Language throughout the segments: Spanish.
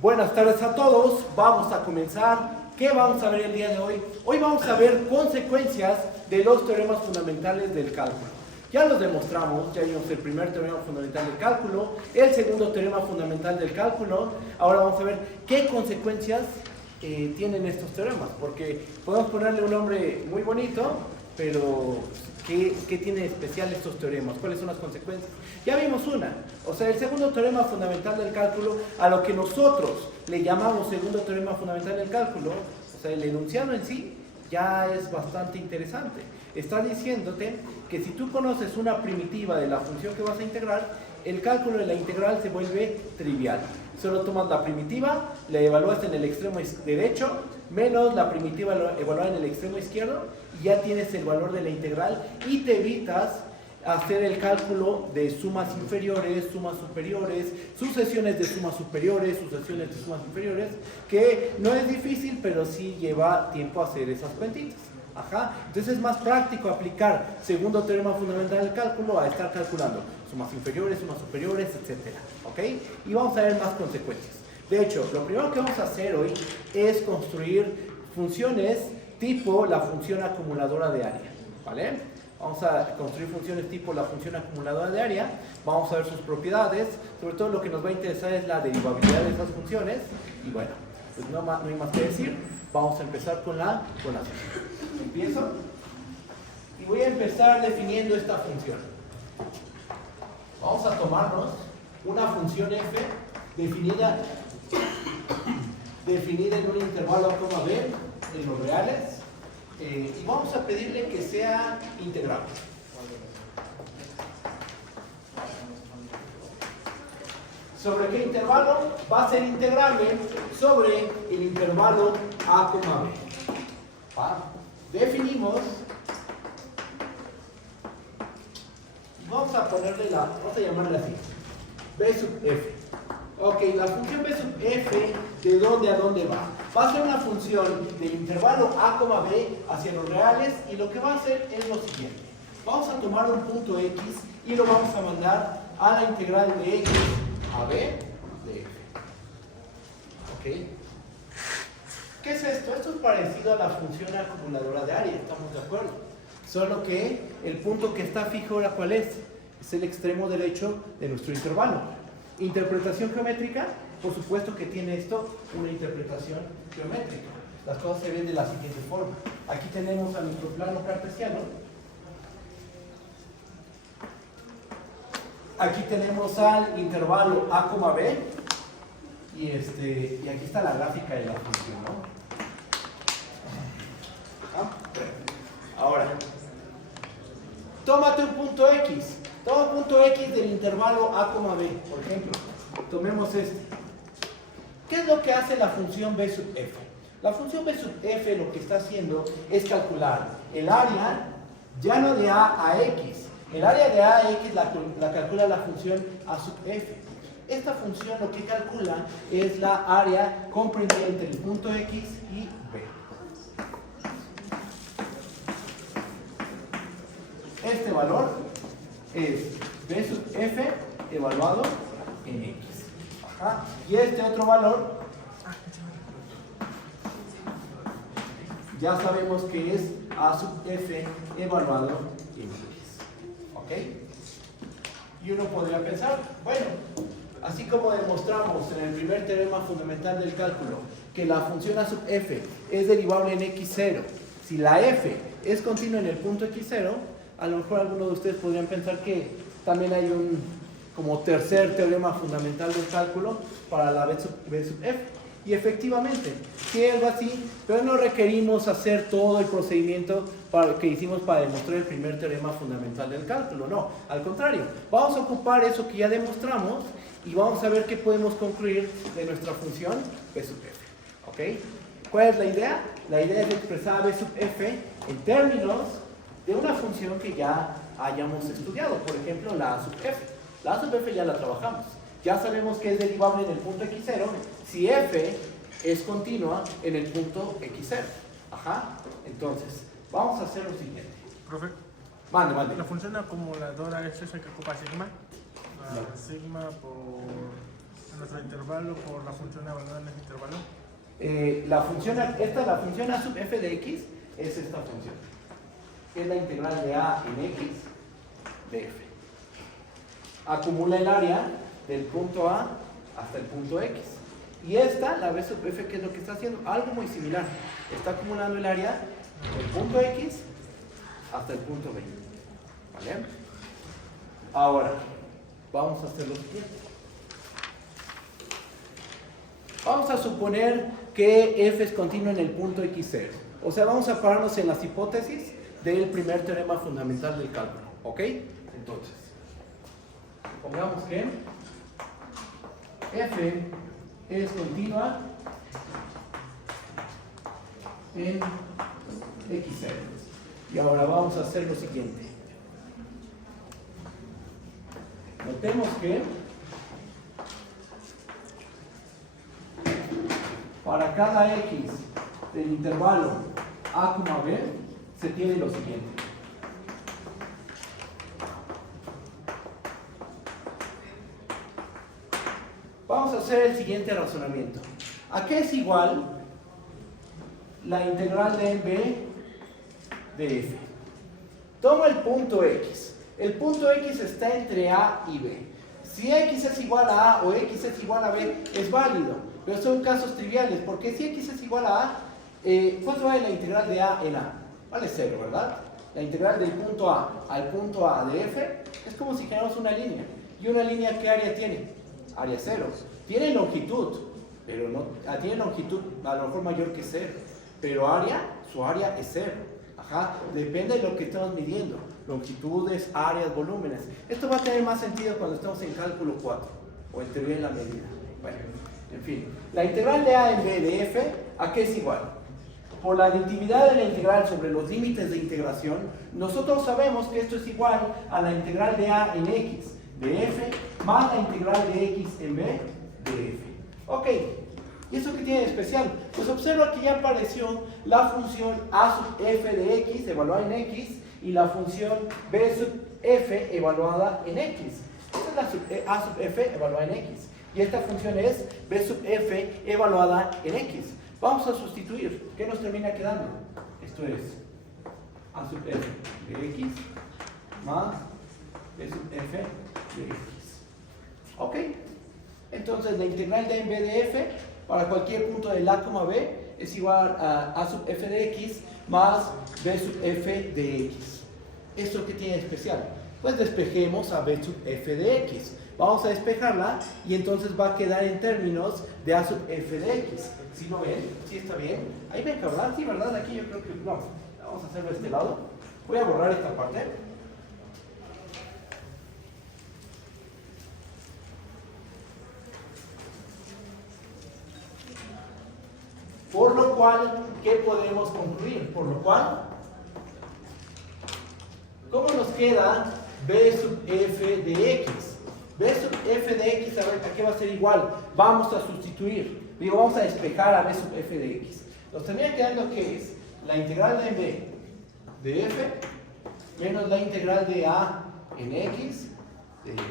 Buenas tardes a todos, vamos a comenzar. ¿Qué vamos a ver el día de hoy? Hoy vamos a ver consecuencias de los teoremas fundamentales del cálculo. Ya los demostramos, ya vimos el primer teorema fundamental del cálculo, el segundo teorema fundamental del cálculo. Ahora vamos a ver qué consecuencias tienen estos teoremas, porque podemos ponerle un nombre muy bonito, pero ¿qué tiene de especial estos teoremas? ¿Cuáles son las consecuencias? Ya vimos una, o sea, el segundo teorema fundamental del cálculo, a lo que nosotros le llamamos segundo teorema fundamental del cálculo, o sea, el enunciado en sí, ya es bastante interesante. Está diciéndote que si tú conoces una primitiva de la función que vas a integrar, el cálculo de la integral se vuelve trivial. Solo tomas la primitiva, la evalúas en el extremo derecho, menos la primitiva evaluada en el extremo izquierdo, y ya tienes el valor de la integral y te evitas hacer el cálculo de sumas inferiores, sumas superiores, sucesiones de sumas superiores, sucesiones de sumas inferiores, que no es difícil, pero sí lleva tiempo hacer esas cuentitas. Entonces es más práctico aplicar segundo teorema fundamental del cálculo a estar calculando sumas inferiores, sumas superiores, etc. Y vamos a ver más consecuencias. De hecho, lo primero que vamos a hacer hoy es construir funciones tipo la función acumuladora de área. ¿Vale? Vamos a construir funciones tipo la función acumuladora de área. Vamos a ver sus propiedades. Sobre todo lo que nos va a interesar es la derivabilidad de esas funciones. Y bueno, pues no hay más que decir. Vamos a empezar con la función. Empiezo y voy a empezar definiendo esta función. Vamos a tomarnos una función f definida en un intervalo a, b en los reales, y vamos a pedirle que sea integrable. ¿Sobre qué intervalo? Va a ser integrable sobre el intervalo a, b. Definimos, vamos a llamarla así, b sub f. Ok, la función b sub f, ¿de dónde a dónde va? Va a ser una función del intervalo a, b hacia los reales, y lo que va a hacer es lo siguiente. Vamos a tomar un punto x y lo vamos a mandar a la integral de x a b de f. Ok. ¿Qué es esto? Esto es parecido a la función acumuladora de área, ¿estamos de acuerdo? Solo que el punto que está fijo ahora, ¿cuál es? Es el extremo derecho de nuestro intervalo. Interpretación geométrica, por supuesto que tiene esto una interpretación geométrica. Las cosas se ven de la siguiente forma. Aquí tenemos a nuestro plano cartesiano. Aquí tenemos al intervalo a, b. Y aquí está la gráfica de la función, ¿no? Ahora, tómate un punto x. Toma un punto x del intervalo a, b, por ejemplo. Tomemos este. ¿Qué es lo que hace la función b sub f? La función b sub f lo que está haciendo es calcular el área ya no de a x. El área de a a x la calcula la función a sub f. Esta función lo que calcula es la área comprendida entre el punto x y b. Este valor es b sub f evaluado en x. Y este otro valor ya sabemos que es a sub f evaluado en x. Y uno podría pensar, bueno, así como demostramos en el primer teorema fundamental del cálculo que la función a sub f es derivable en x0, si la f es continua en el punto x0, a lo mejor algunos de ustedes podrían pensar que también hay un como tercer teorema fundamental del cálculo para la b sub f. Y efectivamente, sí es algo así, pero no requerimos hacer todo el procedimiento que hicimos para demostrar el primer teorema fundamental del cálculo. No, al contrario, vamos a ocupar eso que ya demostramos y vamos a ver qué podemos concluir de nuestra función b sub f. ¿Cuál es la idea? La idea es expresar a b sub f en términos de una función que ya hayamos estudiado, por ejemplo la a sub f. La a sub f ya la trabajamos. Ya sabemos que es derivable en el punto x0 si f es continua en el punto x0. Entonces, vamos a hacer lo siguiente. Profe, Mande. la función acumuladora es esa que ocupa sigma. Sigma por nuestro intervalo por la función evaluada en ese intervalo? La función a sub f de x es esta función. Es la integral de a en x de f. Acumula el área del punto A hasta el punto X. Y esta, la b sub f, ¿qué es lo que está haciendo? Algo muy similar. Está acumulando el área del punto X hasta el punto B. ¿Vale? Ahora, vamos a hacer lo siguiente. Vamos a suponer que f es continuo en el punto x0. O sea, vamos a pararnos en las hipótesis del primer teorema fundamental del cálculo. ¿Ok? Entonces, pongamos que f es continua en x0. Y ahora vamos a hacer lo siguiente. Notemos que para cada x del intervalo a, b, se tiene lo siguiente. Vamos a hacer el siguiente razonamiento. ¿A qué es igual la integral de b de f? Toma el punto x. El punto x está entre a y b. Si x es igual a a o x es igual a b, es válido. Pero son casos triviales, porque si x es igual a a, ¿cuánto vale la integral de a en a? Vale 0, ¿verdad? La integral del punto a al punto a de f es como si generamos una línea. ¿Y una línea qué área tiene? Área 0. Tiene longitud, pero no, tiene longitud a lo mejor mayor que 0. Pero área, su área es 0. Ajá, depende de lo que estamos midiendo. Longitudes, áreas, volúmenes. Esto va a tener más sentido cuando estemos en cálculo 4 o en teoría de la medida. Bueno, en fin. La integral de a en b de f, ¿a qué es igual? Por la aditividad de la integral sobre los límites de integración, nosotros sabemos que esto es igual a la integral de a en x de f más la integral de x en b de f. Ok, ¿y eso qué tiene de especial? Pues observa que ya apareció la función a sub f de x evaluada en x y la función b sub f evaluada en x. Esta es la a sub f evaluada en x. Y esta función es b sub f evaluada en x. Vamos a sustituir. ¿Qué nos termina quedando? Esto es a sub f de x más b sub f de x. ¿Ok? Entonces la integral de en b de f para cualquier punto del a, b es igual a sub f de x más b sub f de x. ¿Esto qué tiene de especial? Pues despejemos a b sub f de x. Vamos a despejarla y entonces va a quedar en términos de a sub f de x. ¿Sí lo ven? ¿Sí está bien? Ahí ven, ¿verdad? Sí, ¿verdad? Aquí yo creo que no. Vamos a hacerlo de este lado. Voy a borrar esta parte. Por lo cual, ¿qué podemos concluir? Por lo cual, ¿cómo nos queda b sub f de x? B sub f de x, a ver, ¿a qué va a ser igual? Vamos a sustituir. Digo, vamos a despejar a b sub f de x. Nos termina quedando que es la integral de b de f menos la integral de a en x de f.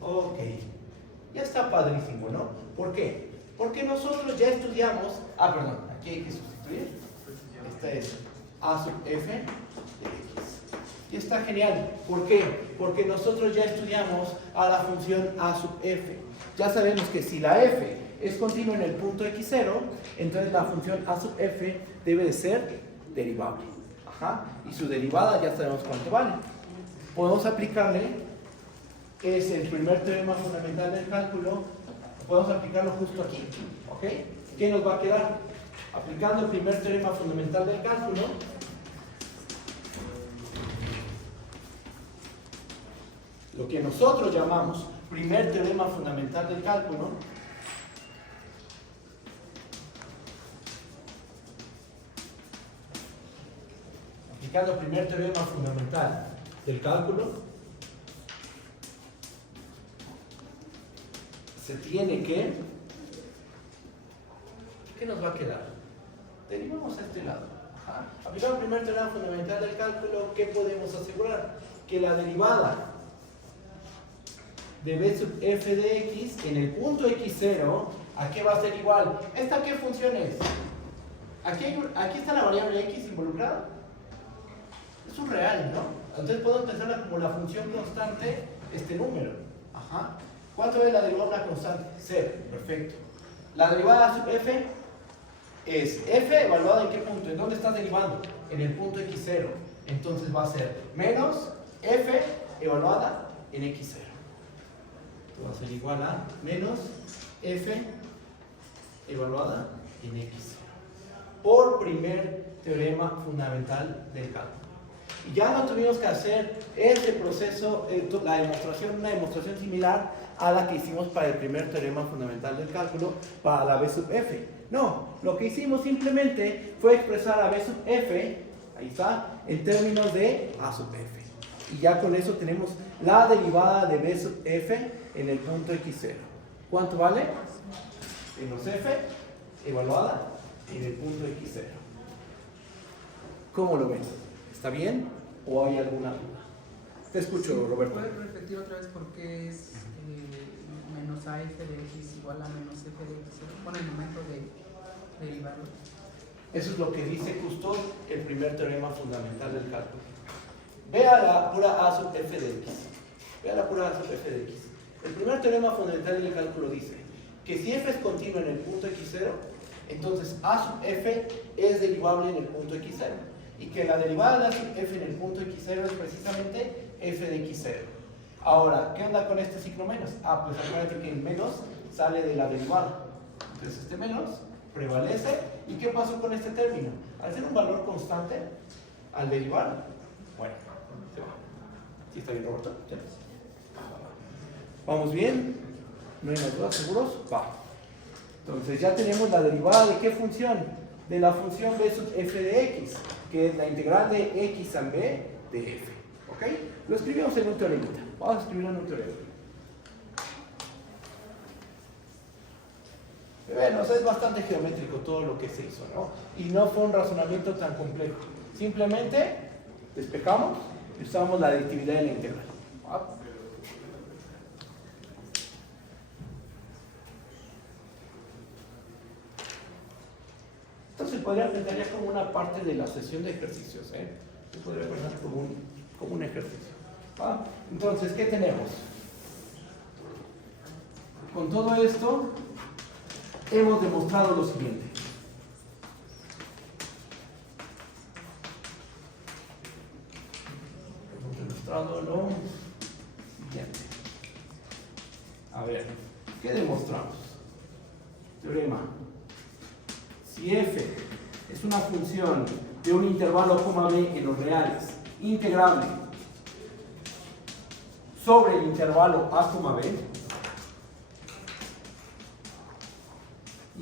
Ok. Ya está padrísimo, ¿no? ¿Por qué? Porque nosotros ya estudiamos... perdón, aquí hay que sustituir. Esta es a sub f de x. Y está genial. ¿Por qué? Porque nosotros ya estudiamos a la función a sub f. Ya sabemos que si la f es continua en el punto x0, entonces la función a sub f debe de ser derivable. Ajá. Y su derivada ya sabemos cuánto vale. Podemos aplicarle, es el primer teorema fundamental del cálculo, podemos aplicarlo justo aquí. ¿Ok? ¿Qué nos va a quedar? Aplicando el primer teorema fundamental del cálculo, lo que nosotros llamamos primer teorema fundamental del cálculo, aplicando el primer teorema fundamental del cálculo, se tiene que... ¿Qué nos va a quedar? Derivamos a este lado. Ajá. Aplicando el primer teorema fundamental del cálculo, ¿qué podemos asegurar? Que la derivada de b sub f de x en el punto x0, ¿a qué va a ser igual? ¿Esta qué función es? Aquí está la variable x involucrada. Es un real, ¿no? Entonces podemos pensarla como la función constante, este número. Ajá. ¿Cuánto es la derivada de una constante? 0. Perfecto. La derivada sub f es f evaluada en qué punto. ¿En dónde estás derivando? En el punto x0. Entonces va a ser menos f evaluada en x0. Esto va a ser igual a menos f evaluada en x0. Por primer teorema fundamental del cálculo. Y ya no tuvimos que hacer este proceso, una demostración similar a la que hicimos para el primer teorema fundamental del cálculo, para la b sub f. No, lo que hicimos simplemente fue expresar a b sub f, ahí está, en términos de a sub f. Y ya con eso tenemos la derivada de b sub f en el punto x0. ¿Cuánto vale? Menos f evaluada en el punto x0. ¿Cómo lo ven? ¿Está bien? ¿O hay alguna duda? Te escucho, Roberto. ¿Puedes repetir otra vez por qué es menos AF de X igual a menos F de X0? Con el momento de derivarlo. Eso es lo que dice justo el primer teorema fundamental del cálculo. Vea la pura A sub F de X. Vea la pura A sub F de X. El primer teorema fundamental del cálculo dice que si F es continua en el punto X0, entonces A sub F es derivable en el punto X0. Y que la derivada de A sub F en el punto X0 es precisamente F de X0. Ahora, ¿qué onda con este signo menos? Ah, pues acuérdate que el menos sale de la derivada. Entonces este menos prevalece. ¿Y qué pasó con este término? Al ser un valor constante, al derivar, bueno, se va. ¿Sí está bien, Roberto? ¿Sí? ¿Vamos bien? ¿No hay más dudas? ¿Seguros? Va. Entonces ya tenemos la derivada de qué función? De la función b sub f de x, que es la integral de x en b de f. ¿Ok? Lo escribimos en un teoremita. Vamos a escribirlo en un teorema. Bueno, es bastante geométrico todo lo que se hizo, ¿no? Y no fue un razonamiento tan complejo. Simplemente despejamos y usamos la aditividad de la integral. ¿Va? Esto se podría pensar ya como una parte de la sesión de ejercicios, ¿eh? Se podría pensar como un ejercicio. ¿Va? Entonces, ¿qué tenemos? Con todo esto hemos demostrado lo siguiente. Hemos demostrado lo siguiente. A ver, ¿qué demostramos? Teorema. Si f es una función de un intervalo b en los reales, integrable sobre el intervalo a, b,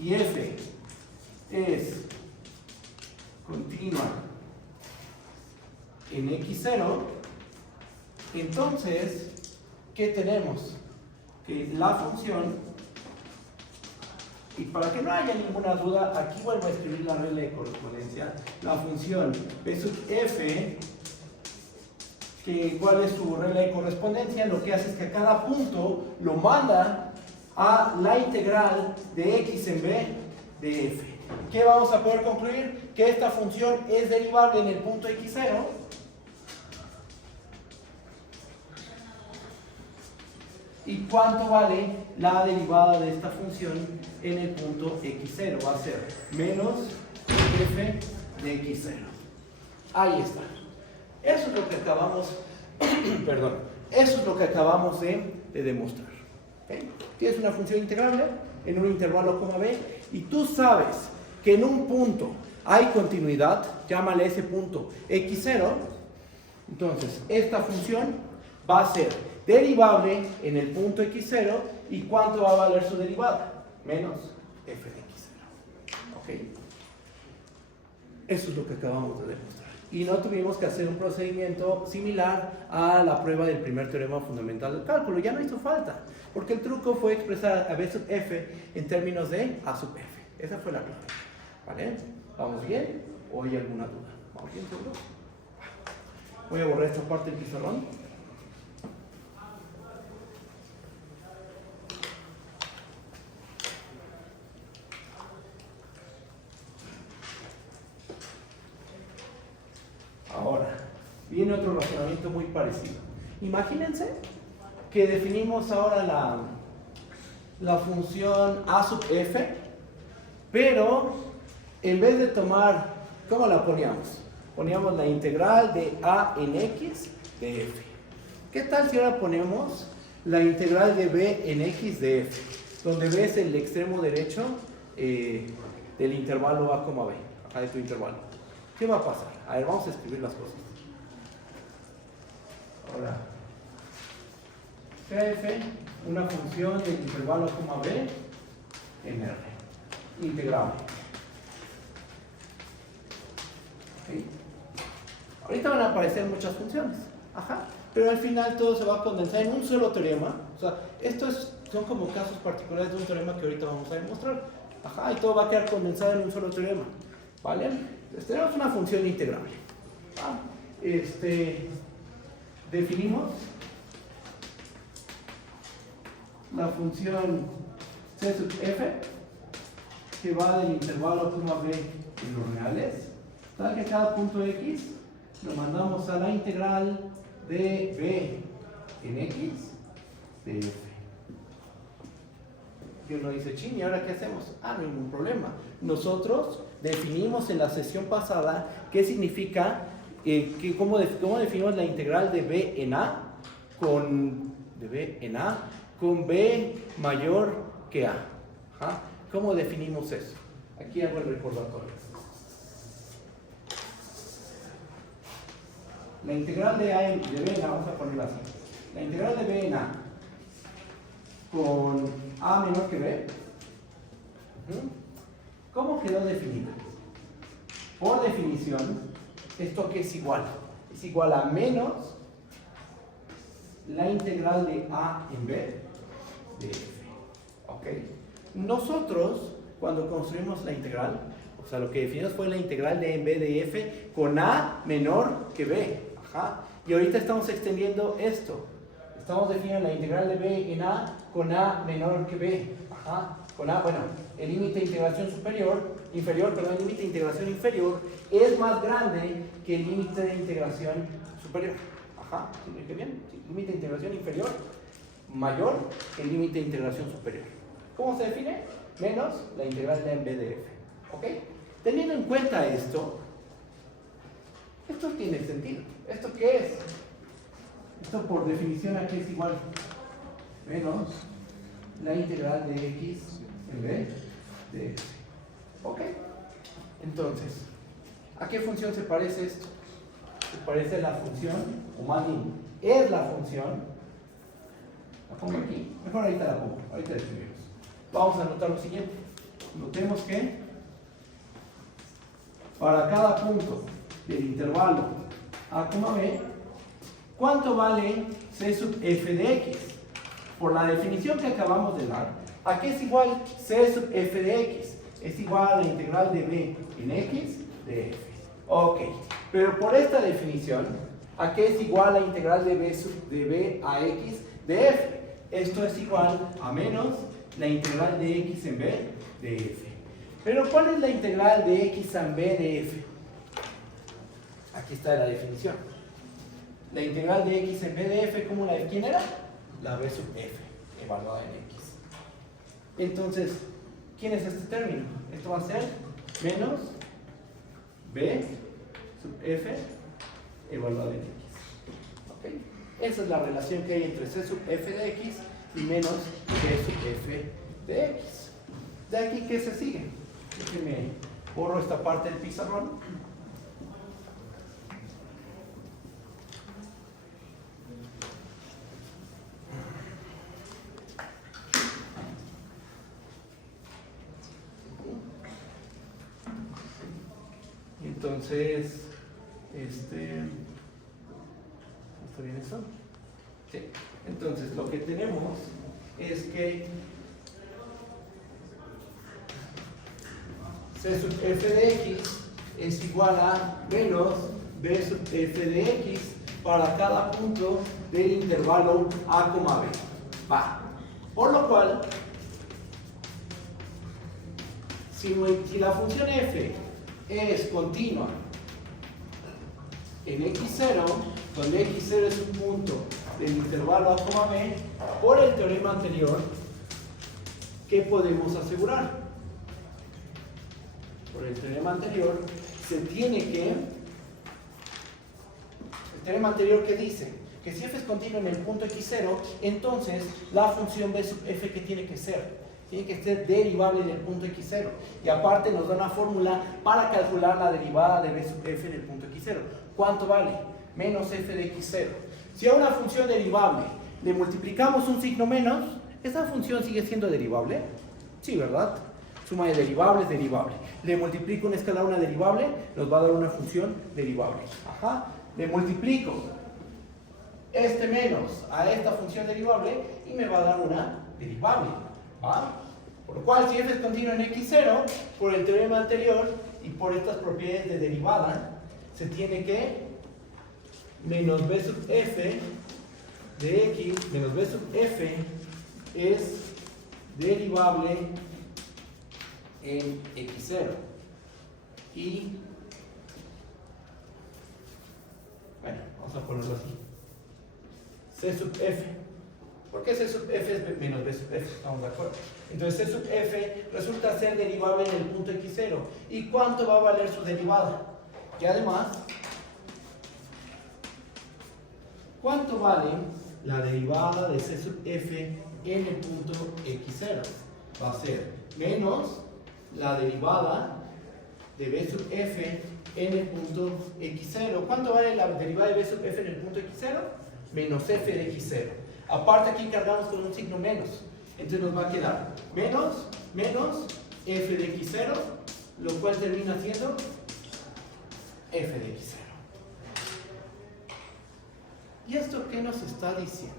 y f es continua en x0, entonces, ¿qué tenemos? Que la función, y para que no haya ninguna duda, aquí vuelvo a escribir la regla de correspondencia, la función b sub f, que ¿cuál es su regla de correspondencia? Lo que hace es que a cada punto lo manda a la integral de x en b de f. ¿Qué vamos a poder concluir? Que esta función es derivable en el punto x0. ¿Y cuánto vale la derivada de esta función en el punto x0? Va a ser menos f de x0. Ahí está. Eso es lo que acabamos, perdón, eso es lo que acabamos de demostrar. ¿Okay? Tienes una función integrable en un intervalo b y tú sabes que en un punto hay continuidad, llámale ese punto x0, entonces esta función va a ser derivable en el punto x0 y ¿cuánto va a valer su derivada? Menos f de x0. ¿Ok? Eso es lo que acabamos de demostrar. Y no tuvimos que hacer un procedimiento similar a la prueba del primer teorema fundamental del cálculo. Ya no hizo falta, porque el truco fue expresar a b sub f en términos de a sub f. Esa fue la clave. ¿Vale? ¿Vamos bien? ¿O hay alguna duda? ¿Vamos bien, seguro? Voy a borrar esta parte del pizarrón. viene otro razonamiento muy parecido. Imagínense que definimos ahora la función a sub f, pero en vez de tomar, ¿cómo la poníamos? Poníamos la integral de a en x de f. ¿Qué tal si ahora ponemos la integral de b en x de f? Donde b es el extremo derecho del intervalo a, b, acá de tu intervalo. ¿Qué va a pasar? A ver, vamos a escribir las cosas. Ahora, f, una función del intervalo a, b en R. Integrable. ¿Sí? Ahorita van a aparecer muchas funciones. Ajá. Pero al final todo se va a condensar en un solo teorema. O sea, estos son como casos particulares de un teorema que ahorita vamos a demostrar. Ajá, y todo va a quedar condensado en un solo teorema. ¿Vale? Entonces tenemos una función integrable. Definimos la función c sub f que va del intervalo a b en los reales. Tal que cada punto x lo mandamos a la integral de b en x de f. Y uno dice, chin, ¿y ahora qué hacemos? No hay ningún problema. Nosotros definimos en la sesión pasada qué significa, cómo definimos la integral de b en a con b mayor que a. ¿Ah? ¿Cómo definimos eso? Aquí hago el recordatorio. La integral de b en a, vamos a ponerla así. La integral de b en a con a menor que b. ¿Cómo quedó definido? Por definición, ¿esto qué es igual? Es igual a menos la integral de a en b de f. ¿Ok? Nosotros, cuando construimos la integral, o sea, lo que definimos fue la integral de en b de f con a menor que b. Ajá. Y ahorita estamos extendiendo esto. Estamos definiendo la integral de b en a con a menor que b. Ajá. Con a, bueno, el límite de integración inferior, el límite de integración inferior es más grande que el límite de integración superior. Ajá. ¿Sí me bien? Sí. Límite de integración inferior mayor que el límite de integración superior. ¿Cómo se define? Menos la integral de en b de f. ¿Ok? Teniendo en cuenta esto tiene sentido. ¿Esto qué es? Esto por definición aquí es igual menos la integral de x en b de f. ¿Ok? Entonces, ¿a qué función se parece esto? Se parece a la función, o más bien, es la función. La pongo aquí. Mejor ahorita la pongo. Ahorita la escribimos. Vamos a anotar lo siguiente. Notemos que para cada punto del intervalo a, b, ¿cuánto vale c sub f de x? Por la definición que acabamos de dar, ¿a qué es igual c sub f de x? Es igual a la integral de b en x de f. Ok, pero por esta definición, ¿a qué es igual la integral de b a x de f? Esto es igual a menos la integral de x en b de f. Pero ¿cuál es la integral de x en b de f? Aquí está la definición. La integral de x en b de f, ¿cómo la de quién era? La b sub f, evaluada en x. Entonces, ¿quién es este término? Esto va a ser menos b sub f evaluada en x. ¿Ok? Esa es la relación que hay entre c sub f de x y menos b sub f de x. De aquí, ¿qué se sigue? Déjenme borro esta parte del pizarrón. Entonces, ¿está bien eso? Sí. Entonces, lo que tenemos es que c sub f de x es igual a menos b sub f de x para cada punto del intervalo a, b. Va. Por lo cual, si la función f es continua en x0, donde x0 es un punto del intervalo a, b, por el teorema anterior, ¿qué podemos asegurar? Por el teorema anterior se tiene que... El teorema anterior que dice que si f es continuo en el punto x0, entonces la función b sub f, ¿qué tiene que ser? Tiene que ser derivable del punto x0. Y aparte nos da una fórmula para calcular la derivada de b sub f en el punto x0. ¿Cuánto vale? Menos f de x0. Si a una función derivable le multiplicamos un signo menos, ¿esa función sigue siendo derivable? Sí, ¿verdad? Suma de derivables, derivable. Le multiplico un escalar a una derivable, nos va a dar una función derivable. Ajá. Le multiplico este menos a esta función derivable y me va a dar una derivable. ¿Va? Por lo cual, si f es continuo en x0, por el teorema anterior y por estas propiedades de derivada, se tiene que menos b sub f de x menos b sub f es derivable en x0. Y bueno, vamos a ponerlo así. C sub f. ¿Por qué C sub f es menos b sub f? Estamos de acuerdo. Entonces C sub f resulta ser derivable en el punto x0. ¿Y cuánto va a valer su derivada? Y además, ¿cuánto vale la derivada de C sub f en el punto x0? Va a ser menos la derivada de b sub f en el punto x0. ¿Cuánto vale la derivada de b sub f en el punto x0? Menos f de x0. Aparte aquí cargamos con un signo menos. Entonces nos va a quedar menos f de x0, lo cual termina siendo f de x0. ¿Y esto qué nos está diciendo?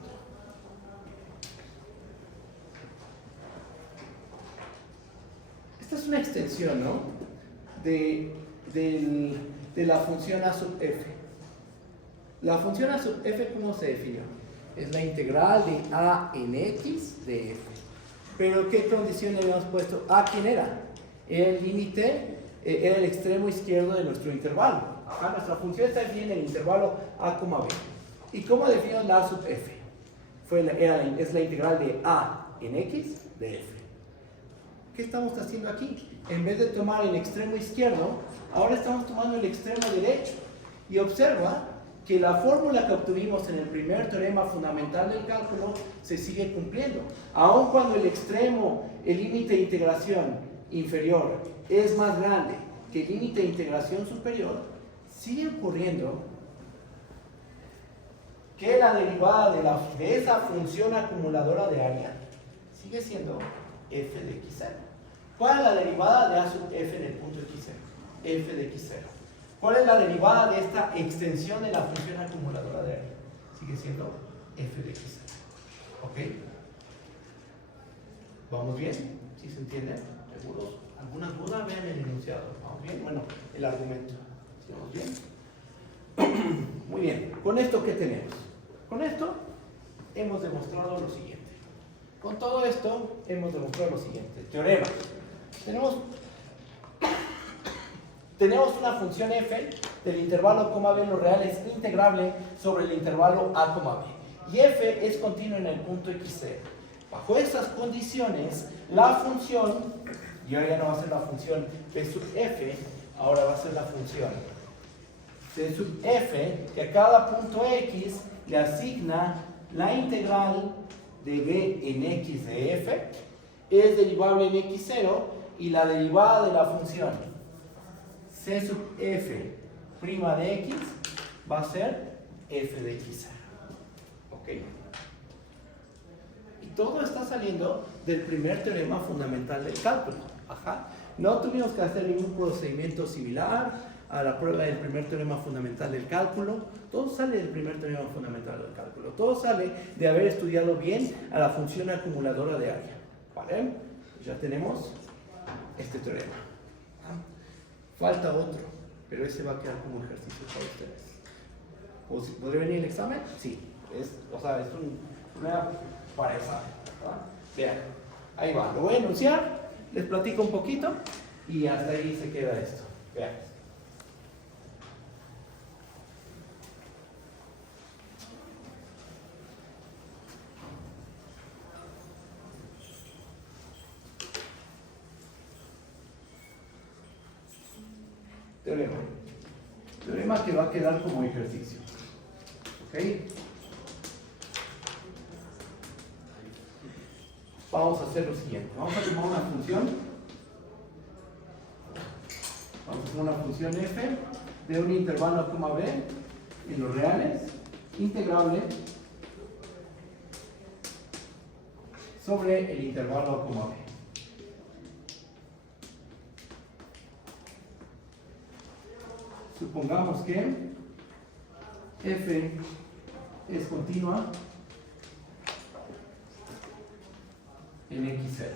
Esta es una extensión, ¿no? De la función a sub f. La función a sub f, ¿cómo se definió? Es la integral de a en x de f. Pero ¿qué condición le habíamos puesto? ¿A quién era? El límite era el extremo izquierdo de nuestro intervalo. Ajá, nuestra función está definida en el intervalo a, b. ¿Y cómo definimos la a sub f? Es la integral de a en x de f. ¿Qué estamos haciendo aquí? En vez de tomar el extremo izquierdo, ahora estamos tomando el extremo derecho. Y observa que la fórmula que obtuvimos en el primer teorema fundamental del cálculo se sigue cumpliendo. Aun cuando el extremo, el límite de integración inferior es más grande que el límite de integración superior, sigue ocurriendo que la derivada de esa función acumuladora de área sigue siendo f de x0. ¿Cuál es la derivada de a sub f en el punto x0? F de x0. ¿Cuál es la derivada de esta extensión de la función acumuladora de área? Sigue siendo f de x0. ¿Ok? ¿Vamos bien? ¿Sí se entiende? ¿Seguros? ¿Alguna duda? Vean el enunciado. ¿Vamos bien? Bueno, el argumento. ¿Sí vamos bien? Muy bien. ¿Con esto qué tenemos? Con esto hemos demostrado lo siguiente. Con todo esto hemos demostrado lo siguiente. Teorema. Tenemos una función f del intervalo b en los reales integrable sobre el intervalo a, b. Y f es continuo en el punto x0. Bajo estas condiciones, la función, y ahora ya no va a ser la función p sub f, ahora va a ser la función c sub f, que a cada punto x le asigna la integral de b en x de f, es derivable en x0, y la derivada de la función c sub f prima de x va a ser f de x0. ¿Ok? Y todo está saliendo del primer teorema fundamental del cálculo. Ajá. No tuvimos que hacer ningún procedimiento similar a la prueba del primer teorema fundamental del cálculo. Todo sale del primer teorema fundamental del cálculo. Todo sale de haber estudiado bien a la función acumuladora de área. ¿Vale? Ya tenemos este teorema. Falta otro, pero ese va a quedar como ejercicio para ustedes. ¿Podría venir el examen? Sí. Es una para examen. ¿Verdad? Vean, ahí va. Lo voy a enunciar, les platico un poquito y hasta ahí se queda esto. Vean. teorema. Teorema que va a quedar como ejercicio. ¿Ok? Vamos a hacer lo siguiente. Vamos a tomar una función. Vamos a tomar una función f de un intervalo a, b en los reales, integrable sobre el intervalo a, b. Supongamos que f es continua en x0.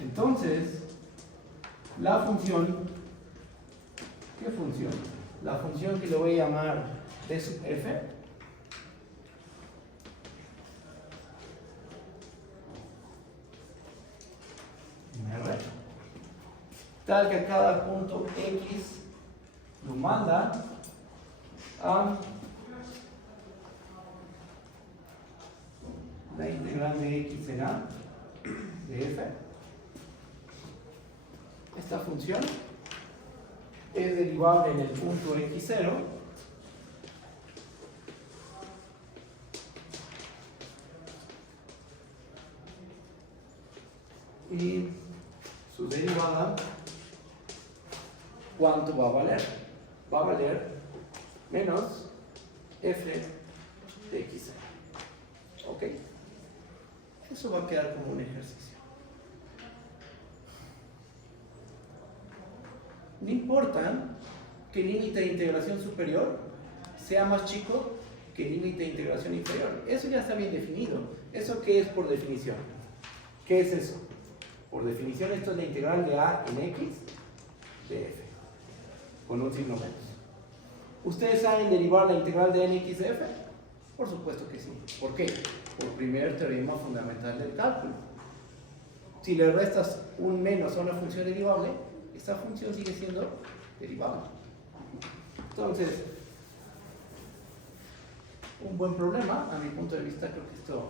Entonces, la función, ¿qué función? La función que le voy a llamar d sub f tal que a cada punto x lo manda a la integral de x en a de f. Esta función es derivable en el punto x0 y su derivada, ¿cuánto va a valer? Va a valer menos f de x0. ¿Ok? Eso va a quedar como un ejercicio. No importa que el límite de integración superior sea más chico que el límite de integración inferior. Eso ya está bien definido. ¿Eso qué es por definición? ¿Qué es eso? Por definición esto es la integral de a en x de f, con un signo menos. ¿Ustedes saben derivar la integral de a en x de f? Por supuesto que sí. ¿Por qué? Por primer teorema fundamental del cálculo. Si le restas un menos a una función derivable, esta función sigue siendo derivable. Entonces, un buen problema, a mi punto de vista, creo que esto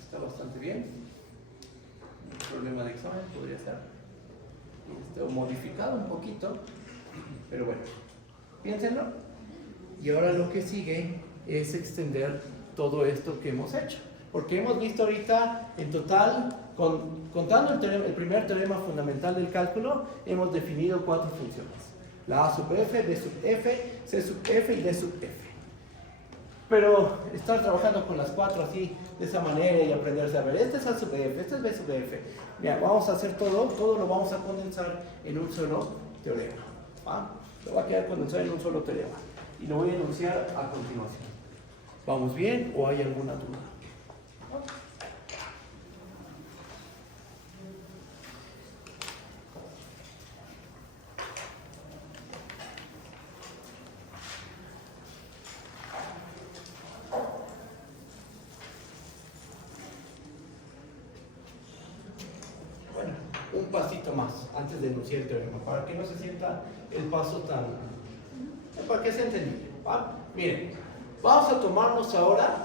está bastante bien. Un problema de examen podría ser modificado un poquito, pero bueno, piénsenlo. Y ahora lo que sigue es extender todo esto que hemos hecho, porque hemos visto ahorita en total, contando el primer teorema fundamental del cálculo, hemos definido 4 funciones: la a sub f, b sub f, c sub f y d sub f. Pero estar trabajando con las 4 así, de esa manera, y aprenderse a ver, este es a sub f, este es b sub f. Mira, vamos a hacer todo lo vamos a condensar en un solo teorema. ¿Va? Lo va a quedar condensado en un solo teorema. Y lo voy a enunciar a continuación. ¿Vamos bien o hay alguna duda? Bueno, un pasito más antes de enunciar el teorema, para que no se sienta el paso tan... para que se entienda. ¿Va? Miren, vamos a tomarnos ahora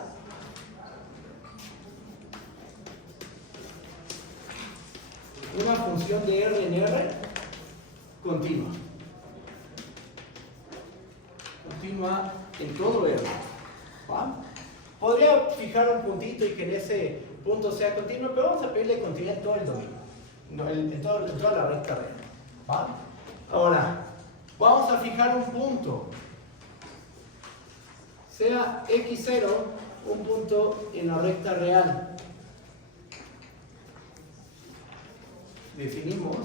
una función de R en R continua. Continua en todo R. ¿Va? Podría fijar un puntito y que en ese punto sea continuo, pero vamos a pedirle continuidad en todo el dominio, en toda la recta real. ¿Va? Ahora, vamos a fijar un punto. Sea x0 un punto en la recta real. Definimos.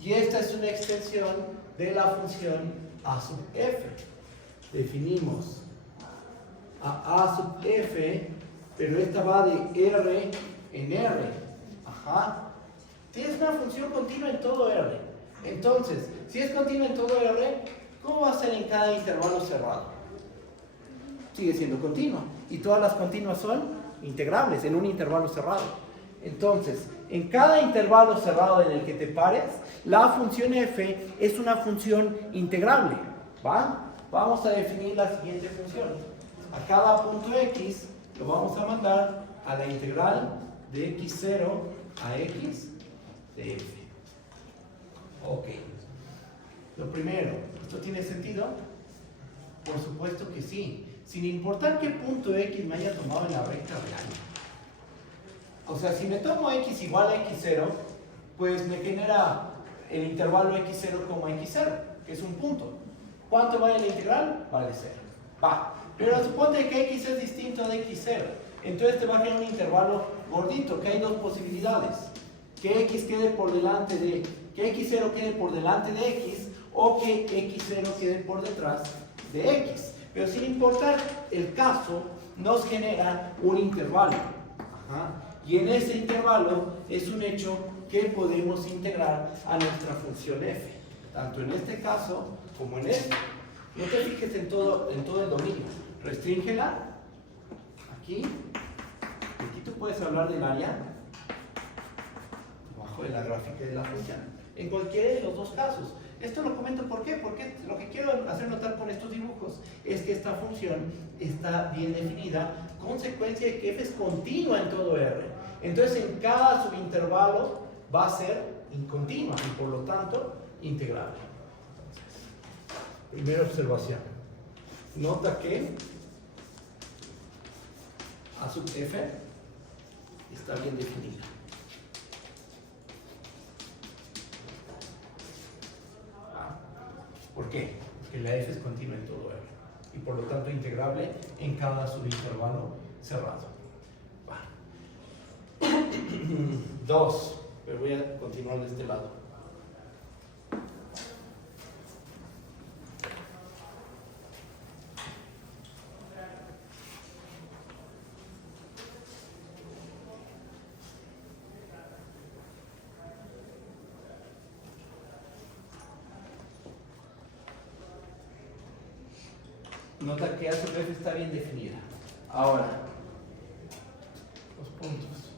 Y esta es una extensión de la función a sub f. Definimos a sub f, pero esta va de R en R. Ajá. Tienes una función continua en todo R. Entonces, si es continua en todo R, ¿cómo va a ser en cada intervalo cerrado? Sigue siendo continua. Y todas las continuas son integrables en un intervalo cerrado. Entonces, en cada intervalo cerrado en el que te pares, la función f es una función integrable. ¿Va? Vamos a definir la siguiente función. A cada punto x lo vamos a mandar a la integral de x0 a x de f. Ok. Lo primero, ¿esto tiene sentido? Por supuesto que sí. Sin importar qué punto X me haya tomado en la recta real. O sea, si me tomo X igual a X0, pues me genera el intervalo X0 como X0, que es un punto. ¿Cuánto vale la integral? Vale 0. Va. Pero suponte que X es distinto de X0. Entonces te va a generar un intervalo gordito, que hay dos posibilidades. Que X quede por delante de... que X0 quede por delante de X, o que X0 quede por detrás de X. Pero sin importar el caso, nos genera un intervalo. Ajá. Y en ese intervalo es un hecho que podemos integrar a nuestra función f. Tanto en este caso como en este. No te fijes en todo el dominio. Restríngela. Aquí. Aquí tú puedes hablar del área. Abajo de la gráfica de la función. En cualquiera de los dos casos. Esto lo comento ¿por qué? Porque lo que quiero hacer notar con estos dibujos es que esta función está bien definida, consecuencia de que f es continua en todo R. Entonces en cada subintervalo va a ser incontinua y por lo tanto integrable. Primera observación. Nota que A sub f está bien definida. ¿Por qué? Porque la f es continua en todo R y por lo tanto integrable en cada subintervalo cerrado. Va. 2. Pero voy a continuar de este lado. Nota que A sub f está bien definida. Ahora, los puntos.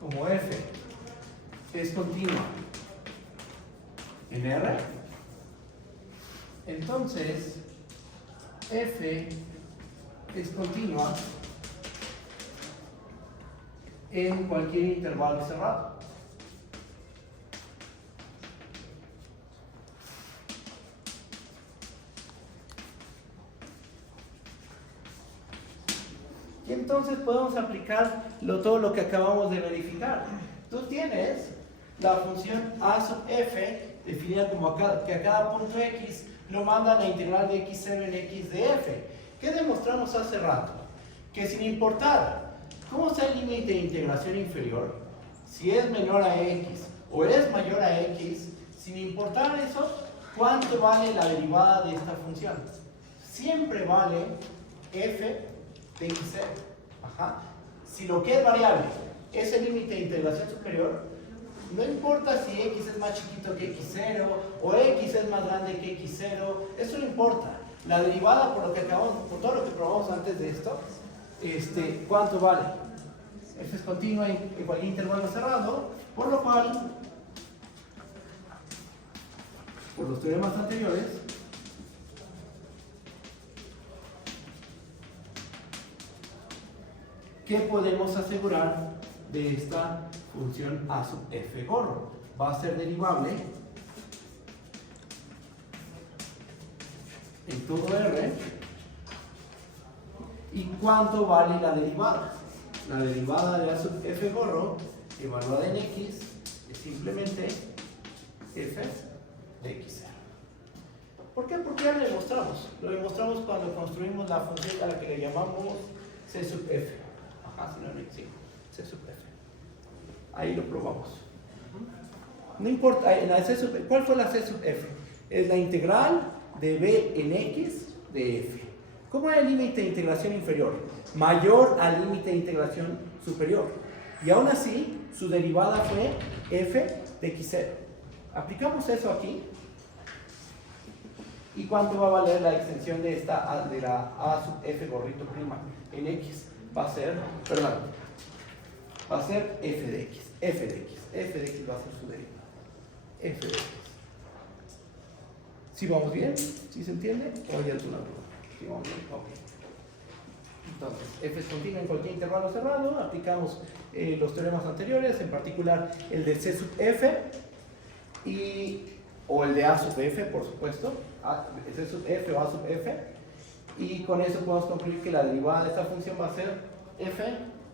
Como f es continua en R, entonces f es continua en cualquier intervalo cerrado. Y entonces podemos aplicar todo lo que acabamos de verificar. Tú tienes la función a sub f definida como que a cada punto x lo manda la integral de x0 en x de f. ¿Qué demostramos hace rato? Que sin importar cómo sea el límite de integración inferior, si es menor a x o es mayor a x, sin importar eso, ¿cuánto vale la derivada de esta función? Siempre vale f de x0. Ajá. Si lo que es variable es el límite de integración superior, no importa si x es más chiquito que x0 o x es más grande que x0, eso no importa. La derivada por todo lo que probamos antes de esto, ¿cuánto vale? F es continua en cualquier intervalo cerrado, por lo cual, por los teoremas anteriores, ¿qué podemos asegurar de esta función a sub f gorro? Va a ser derivable en todo R. ¿Y cuánto vale la derivada? La derivada de a sub f gorro evaluada en x es simplemente f de x0. ¿Por qué? Porque ya lo demostramos. Lo demostramos cuando construimos la función a la que le llamamos c sub f. Ajá, si no, sí, c sub f. Ahí lo probamos. No importa, ¿cuál fue la c sub f? Es la integral de b en x de f. ¿Cómo era el límite de integración inferior? Mayor al límite de integración superior. Y aún así, su derivada fue f de x0. Aplicamos eso aquí. ¿Y cuánto va a valer la extensión de la a sub f gorrito prima en x? Va a ser f de x. F de x va a ser su derivada. F de x. ¿Sí vamos bien? ¿Sí se entiende? ¿O hay alguna duda? ¿Sí vamos bien? Ok. Entonces, f es continua en cualquier intervalo cerrado, aplicamos los teoremas anteriores, en particular el de C sub f, o el de A sub f, por supuesto, C sub f o A sub f, y con eso podemos concluir que la derivada de esta función va a ser f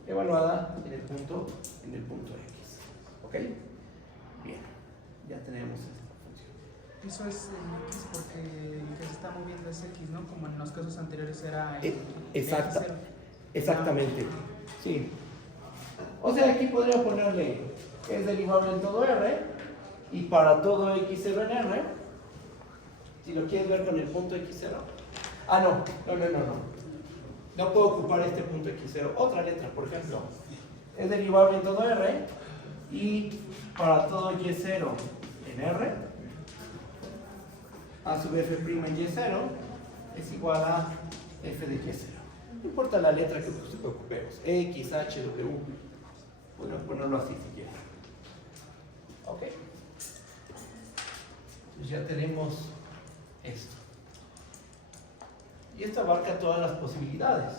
evaluada en el punto x. ¿Ok? Bien, ya tenemos esta función. Eso es en X porque el que se está moviendo es X, ¿no? Como en los casos anteriores era el X0. Exactamente, sí. O sea, aquí podría ponerle es derivable en todo R, y para todo x0 en R, si lo quieres ver con el punto x0, no puedo ocupar este punto x0, otra letra, por ejemplo, es derivable en todo R, y para todo y0 en R, a sub f' en y0 es igual a f de y0. No importa la letra que ocupemos, x, h, w, podemos ponerlo así si quieren. Ok. Entonces ya tenemos esto. Y esto abarca todas las posibilidades.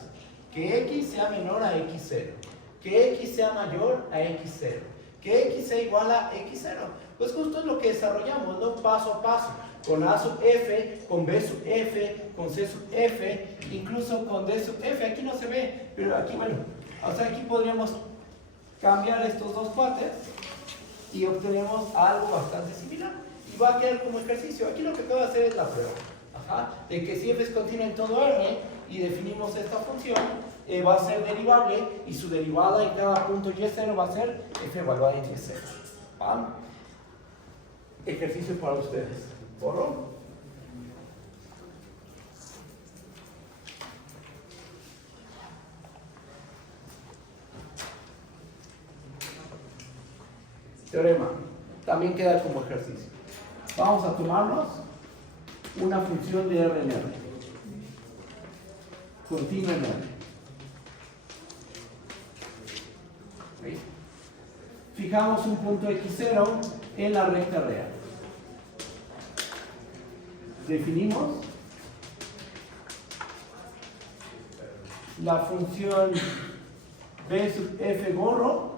Que x sea menor a x0, que x sea mayor a x0, que x sea igual a x0. Pues justo es lo que desarrollamos, ¿no? Paso a paso. Con A sub f, con B sub f, con C sub f, incluso con D sub f. Aquí no se ve, pero aquí, bueno, o sea, aquí podríamos cambiar estos dos cuates y obtenemos algo bastante similar. Y va a quedar como ejercicio. Aquí lo que acabo de hacer es la prueba. De que si f es continua en todo R y definimos esta función, va a ser derivable y su derivada en cada punto y0 va a ser f evaluada en y0. ¿Va? Ejercicio para ustedes. ¿Borro? Teorema. También queda como ejercicio. Vamos a tomarnos una función de R en R. Continua en R. ¿Sí? Fijamos un punto x0 en la recta real. Definimos la función b sub f gorro,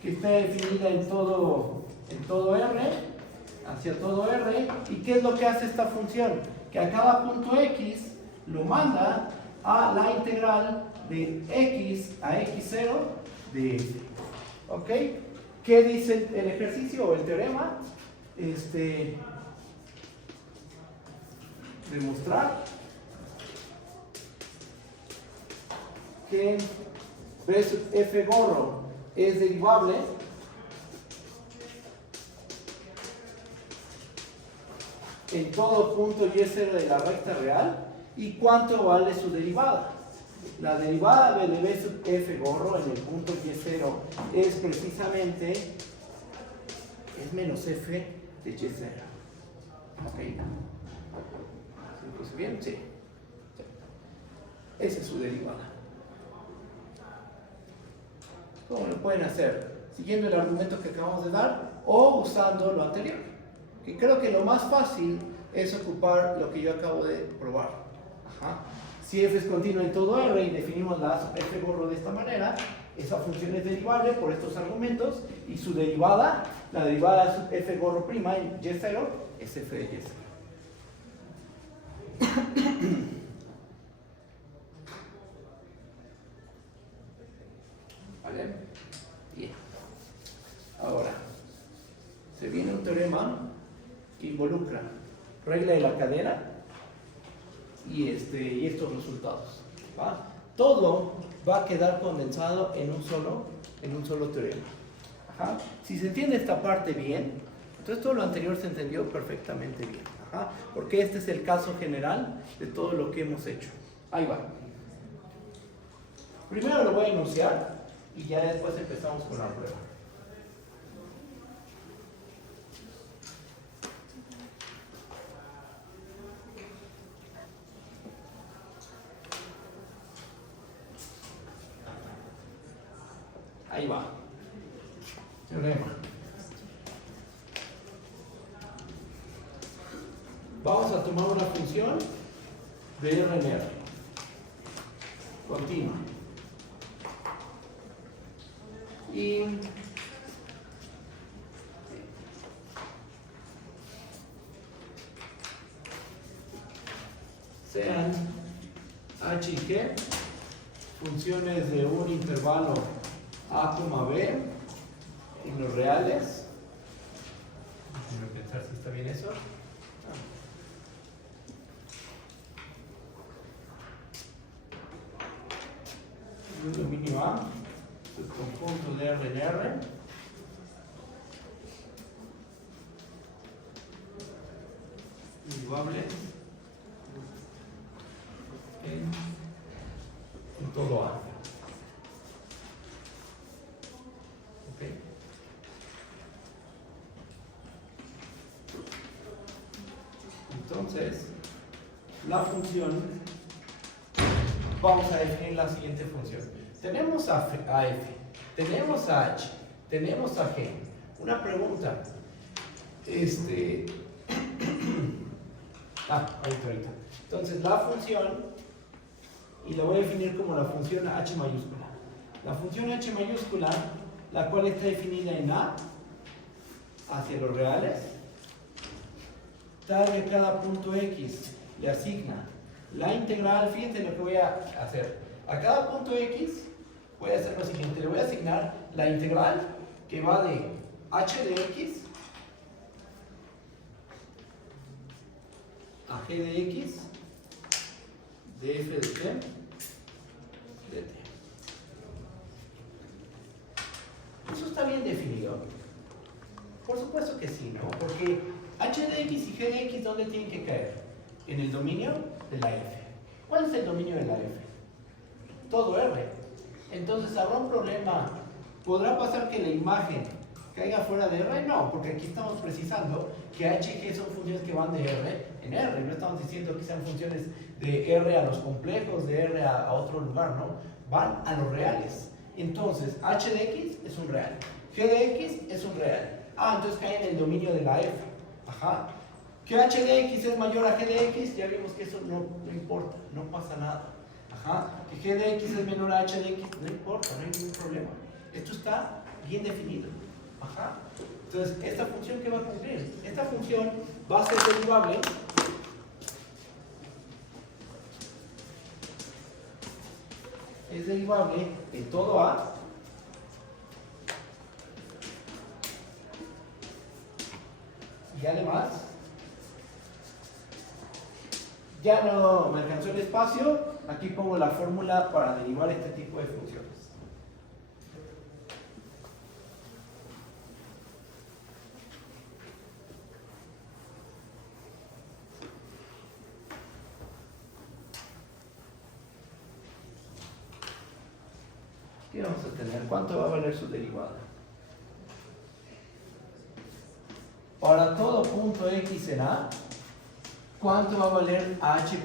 que está definida en todo R, hacia todo R. ¿Y qué es lo que hace esta función? Que a cada punto x lo manda a la integral de x a x0 de f. ¿Ok? ¿Qué dice el ejercicio o el teorema? Demostrar que b sub f gorro es derivable en todo punto y0 de la recta real. ¿Y cuánto vale su derivada? La derivada de b sub f gorro en el punto y0 es precisamente menos f de y0. ¿Ok? ¿Se puso bien? Sí. Esa es su derivada. ¿Cómo lo pueden hacer? Siguiendo el argumento que acabamos de dar o usando lo anterior. Que creo que lo más fácil es ocupar lo que yo acabo de probar. Si f es continua en todo R y definimos la f gorro de esta manera, esa función es derivable por estos argumentos y su derivada, la derivada de f gorro prima en y0 es f de y0. ¿Vale? Bien. Ahora, se viene un teorema que involucra regla de la cadena y estos resultados. ¿Va? Todo va a quedar condensado en un solo teorema. Si se entiende esta parte bien, entonces todo lo anterior se entendió perfectamente bien. Porque este es el caso general de todo lo que hemos hecho. Ahí va. Primero lo voy a enunciar y ya después empezamos con la prueba. Ahí va. Teorema. Vamos a tomar una función de R en R. continua. Y sean h y g funciones de un intervalo a, b en los reales. Déjenme pensar si está bien eso. Un dominio A, el conjunto de R en R. Iguales en todo A. ¿Ok? Entonces, la función, vamos a definir la siguiente función. Tenemos a f, tenemos a h, tenemos a g. Una pregunta. Ahorita. Entonces, la función, y la voy a definir como la función h mayúscula. La función h mayúscula, la cual está definida en a, hacia los reales, tal que cada punto x le asigna la integral. Fíjense lo que voy a hacer. A cada punto x voy a hacer lo siguiente. Le voy a asignar la integral que va de h de x a g de x, de f de t, de t. ¿Eso está bien definido? Por supuesto que sí, ¿no? Porque h de x y g de x, ¿dónde tienen que caer? En el dominio de la f. ¿Cuál es el dominio de la f? Todo R. Entonces, ¿habrá un problema? ¿Podrá pasar que la imagen caiga fuera de R? No, porque aquí estamos precisando que h y g son funciones que van de R en R. No estamos diciendo que sean funciones de R a los complejos, de R a otro lugar, ¿no? Van a los reales. Entonces, h de x es un real, g de x es un real. Entonces cae en el dominio de la f. Ajá. Que h de x es mayor a g de x, ya vimos que eso no importa, no pasa nada. Ajá. Que g de x es menor a h de x, no importa, no hay ningún problema. Esto está bien definido. Ajá. Entonces, ¿esta función qué va a cumplir? Esta función va a ser derivable en todo A y además ya no me alcanzó el espacio, aquí pongo la fórmula para derivar este tipo de funciones. ¿Qué vamos a tener? ¿Cuánto va a valer su derivada? Para todo punto x en A, ¿cuánto va a valer h'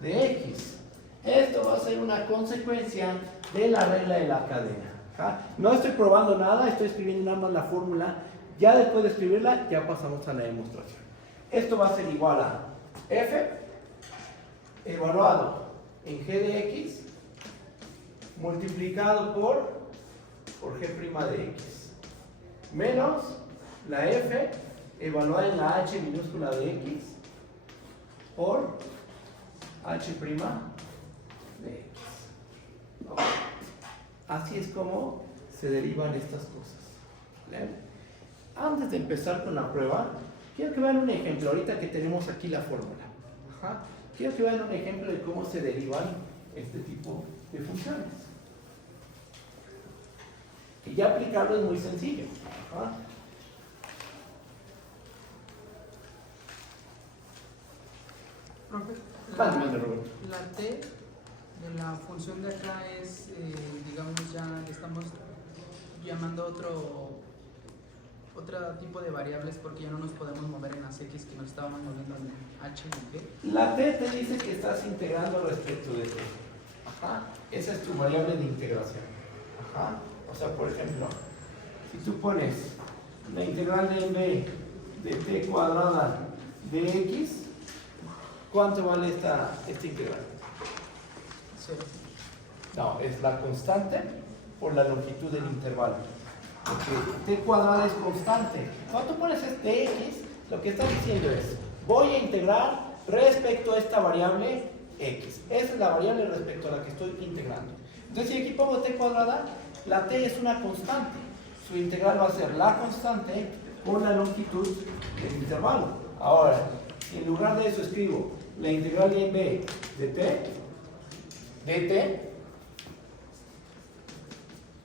de x? Esto va a ser una consecuencia de la regla de la cadena. ¿Ja? No estoy probando nada, estoy escribiendo nada más la fórmula. Ya después de escribirla, ya pasamos a la demostración. Esto va a ser igual a f evaluado en g de x multiplicado por g' de x menos la f evaluada en la h minúscula de x por h' de x. Okay. Así es como se derivan estas cosas. ¿Vale? Antes de empezar con la prueba, quiero que vean un ejemplo, ahorita que tenemos aquí la fórmula. Ajá. Quiero que vean un ejemplo de cómo se derivan este tipo de funciones. Y ya aplicarlo es muy sencillo. Ajá. Profe, la t de la función de acá es, digamos, ya le estamos llamando otro tipo de variables porque ya no nos podemos mover en las x que nos estábamos moviendo en h y g. La t te dice que estás integrando respecto de t. Ajá. Esa es tu variable de integración. Ajá. O sea, por ejemplo, si tú pones la integral de b de t cuadrada de x, ¿cuánto vale esta integral? 0. No, es la constante por la longitud del intervalo. Porque t cuadrada es constante. Cuando tú pones dx, lo que estás diciendo es, voy a integrar respecto a esta variable x. Esa es la variable respecto a la que estoy integrando. Entonces, si aquí pongo t cuadrada, la t es una constante. Su integral va a ser la constante por la longitud del intervalo. Ahora, en lugar de eso escribo la integral de b de t, dt.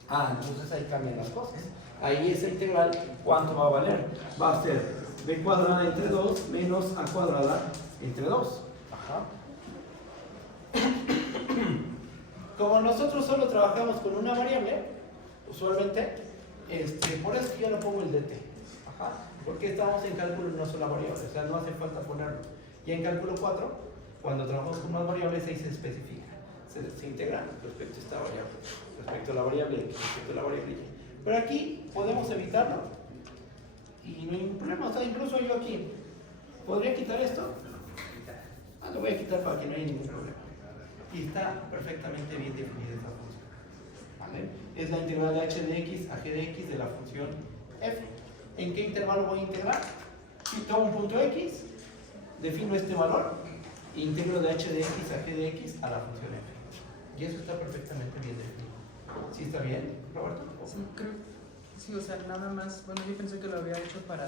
Entonces ahí cambian las cosas. Ahí esa integral, ¿cuánto va a valer? Va a ser b cuadrada entre 2 menos a cuadrada entre 2. Como nosotros solo trabajamos con una variable, usualmente, por eso yo no pongo el dt. Porque estamos en cálculo en una sola variable, o sea, no hace falta ponerlo. Y en cálculo 4, cuando trabajamos con más variables, ahí se especifica. Se integra respecto a esta variable, respecto a la variable x, respecto a la variable y. Pero aquí podemos evitarlo y no hay ningún problema. O sea, incluso yo aquí podría quitar esto. Lo voy a quitar para que no haya ningún problema. Y está perfectamente bien definida esta función. ¿Vale? Es la integral de h de x a g de x de la función f. ¿En qué intervalo voy a integrar? Si tomo un punto x, defino este valor, e integro de h de x a g de x a la función f. Y eso está perfectamente bien definido. ¿Sí está bien, Roberto? Sí, creo. Sí, o sea, nada más. Bueno, yo pensé que lo había hecho para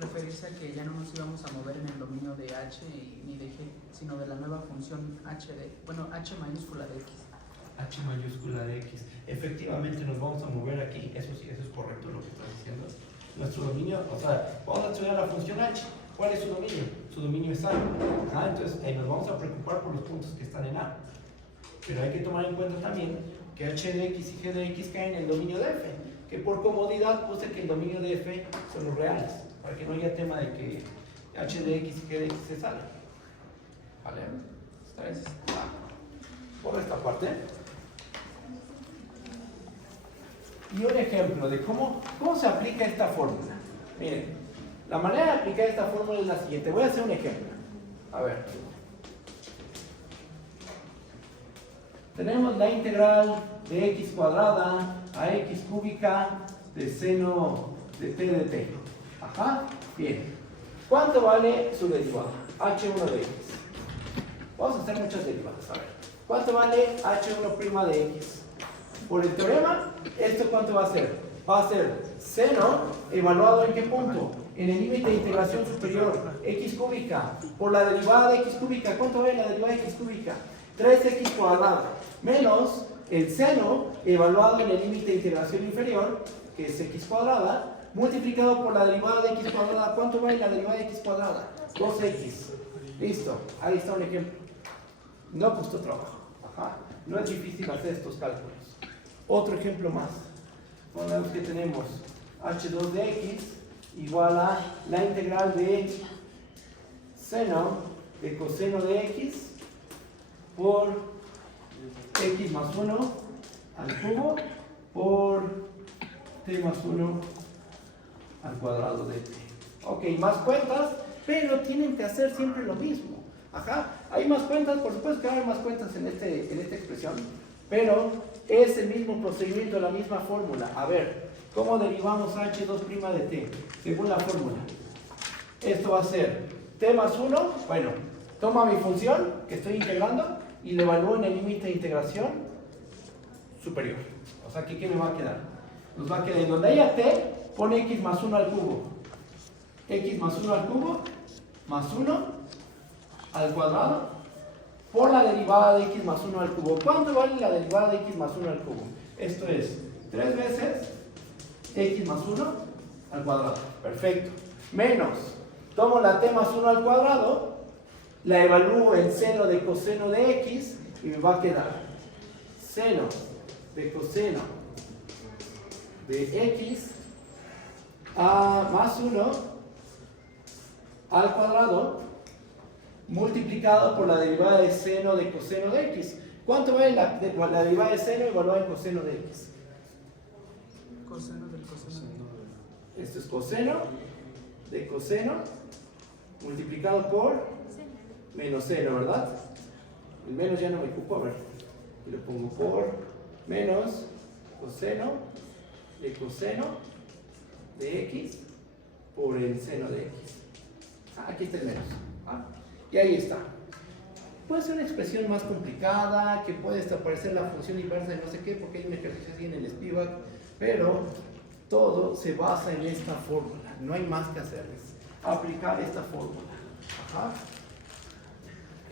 referirse a que ya no nos íbamos a mover en el dominio de h ni de g, sino de la nueva función h mayúscula de x. H mayúscula de x. Efectivamente nos vamos a mover aquí. Eso sí, eso es correcto lo que estás diciendo. Nuestro dominio, o sea, vamos a estudiar la función h. ¿Cuál es su dominio? Su dominio es A. Entonces nos vamos a preocupar por los puntos que están en A. Pero hay que tomar en cuenta también que h de x y g de x caen en el dominio de f. Que por comodidad puse que el dominio de f son los reales. Para que no haya tema de que h de x y g de x se salen. ¿Vale? ¿Está bien? Por esta parte. Y un ejemplo de cómo se aplica esta fórmula. Miren, la manera de aplicar esta fórmula es la siguiente. Voy a hacer un ejemplo. A ver. Tenemos la integral de x cuadrada a x cúbica de seno de t de t. Bien. ¿Cuánto vale su derivada? h1 de x. Vamos a hacer muchas derivadas. A ver. ¿Cuánto vale h1' de x? Por el teorema, ¿esto cuánto va a ser? Va a ser seno evaluado en qué punto? En el límite de integración superior, x cúbica, por la derivada de x cúbica. ¿Cuánto vale la derivada de x cúbica? 3x cuadrada, menos el seno evaluado en el límite de integración inferior, que es x cuadrada, multiplicado por la derivada de x cuadrada. ¿Cuánto vale la derivada de x cuadrada? 2x. Listo, ahí está un ejemplo. No costó trabajo. No es difícil hacer estos cálculos. Otro ejemplo más. Pongamos que tenemos h2 de x igual a la integral de seno de coseno de x por x más 1 al cubo por t más 1 al cuadrado de t. Ok, más cuentas, pero tienen que hacer siempre lo mismo. Hay más cuentas, por supuesto que hay más cuentas en esta expresión, pero es el mismo procedimiento, la misma fórmula. A ver, ¿cómo derivamos h2' de t? Según la fórmula. Esto va a ser t más 1, bueno, toma mi función que estoy integrando y le evalúo en el límite de integración superior. O sea, ¿qué me va a quedar? Nos va a quedar en donde haya t, pone x más 1 al cubo. X más 1 al cubo, más 1 al cuadrado, por la derivada de x más 1 al cubo. ¿Cuánto vale la derivada de x más 1 al cubo? Esto es 3 veces x más 1 al cuadrado. Perfecto. Menos, tomo la t más 1 al cuadrado, la evalúo en seno de coseno de x y me va a quedar seno de coseno de x a más 1 al cuadrado multiplicado por la derivada de seno de coseno de x. ¿Cuánto vale la derivada de seno evaluada en coseno de x? Coseno del coseno. Esto es coseno de coseno multiplicado por menos seno, ¿verdad? El menos ya no me ocupo, a ver. y lo pongo por menos coseno de x por el seno de x. Aquí está el menos. Y ahí está. Puede ser una expresión más complicada, que puede aparecer la función inversa de no sé qué, porque hay un ejercicio así en el Spivak, pero todo se basa en esta fórmula. No hay más que hacerles. Aplicar esta fórmula.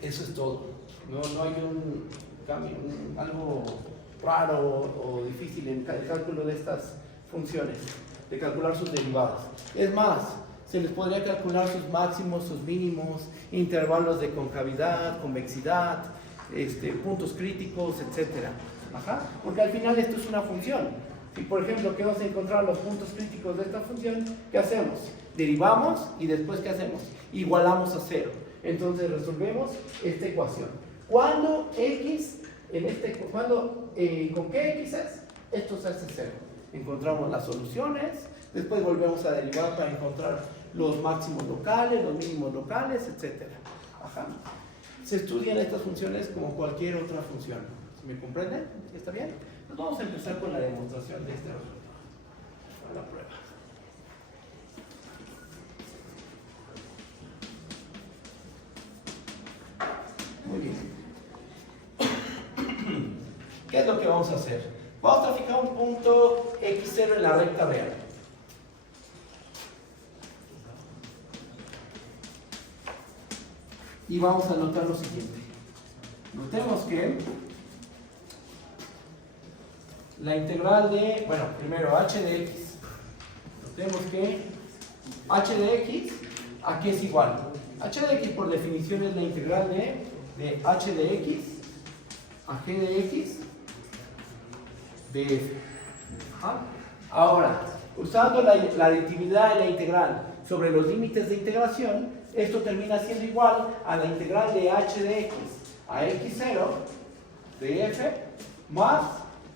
Eso es todo. No hay un cambio, algo raro o difícil en el cálculo de estas funciones, de calcular sus derivadas. Es más, se les podría calcular sus máximos, sus mínimos, intervalos de concavidad, convexidad, puntos críticos, etc. Porque al final esto es una función. Si por ejemplo queremos encontrar los puntos críticos de esta función, ¿qué hacemos? Derivamos y después ¿qué hacemos? Igualamos a 0. Entonces resolvemos esta ecuación. ¿Cuándo x, con qué x es? Esto se hace 0. Encontramos las soluciones, después volvemos a derivar para encontrar los máximos locales, los mínimos locales, etc. Se estudian estas funciones como cualquier otra función. ¿Me comprenden? ¿Está bien? Pues vamos a empezar con la demostración de este resultado. Para la prueba. Muy bien. ¿Qué es lo que vamos a hacer? Vamos a fijar un punto x0 en la recta real. Y vamos a notar lo siguiente. Notemos que la integral de, primero h de x. Notemos que h de x, ¿a qué es igual? H de x por definición es la integral de h de x a g de x de f. Ahora, usando la aditividad de la integral sobre los límites de integración, esto termina siendo igual a la integral de h de x a x0 de f más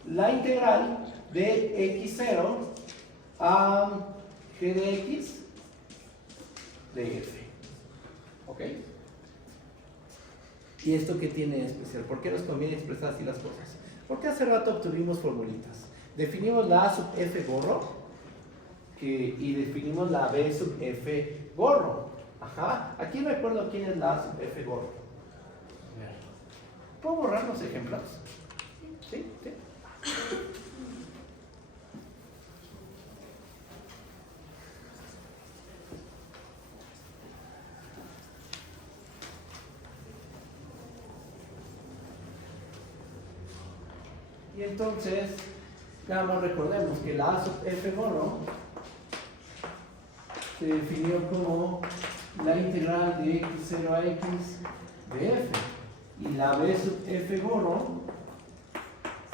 la integral de x0 a g de x de f. ¿Ok? ¿Y esto qué tiene de especial? ¿Por qué nos conviene expresar así las cosas? Porque hace rato obtuvimos formulitas. Definimos la a sub f gorro y definimos la b sub f gorro. Aquí recuerdo quién es la a sub f gorro. ¿Puedo borrar los ejemplos? ¿Sí? Y entonces, nada más recordemos que la a sub f gorro se definió como la integral de x0 a x de f. Y la b sub f gorro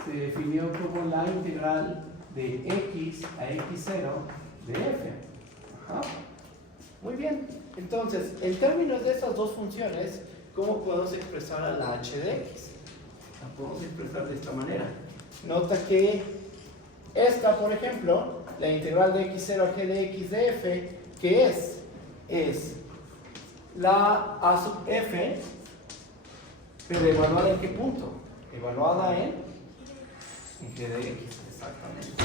se definió como la integral de x a x0 de f. Muy bien. Entonces, en términos de esas dos funciones, ¿cómo podemos expresar a la h de x? La podemos expresar de esta manera. Nota que esta, por ejemplo, la integral de x0 a g de x de f, ¿qué es? Es la a sub f, pero evaluada en qué punto? Evaluada en g de x, exactamente.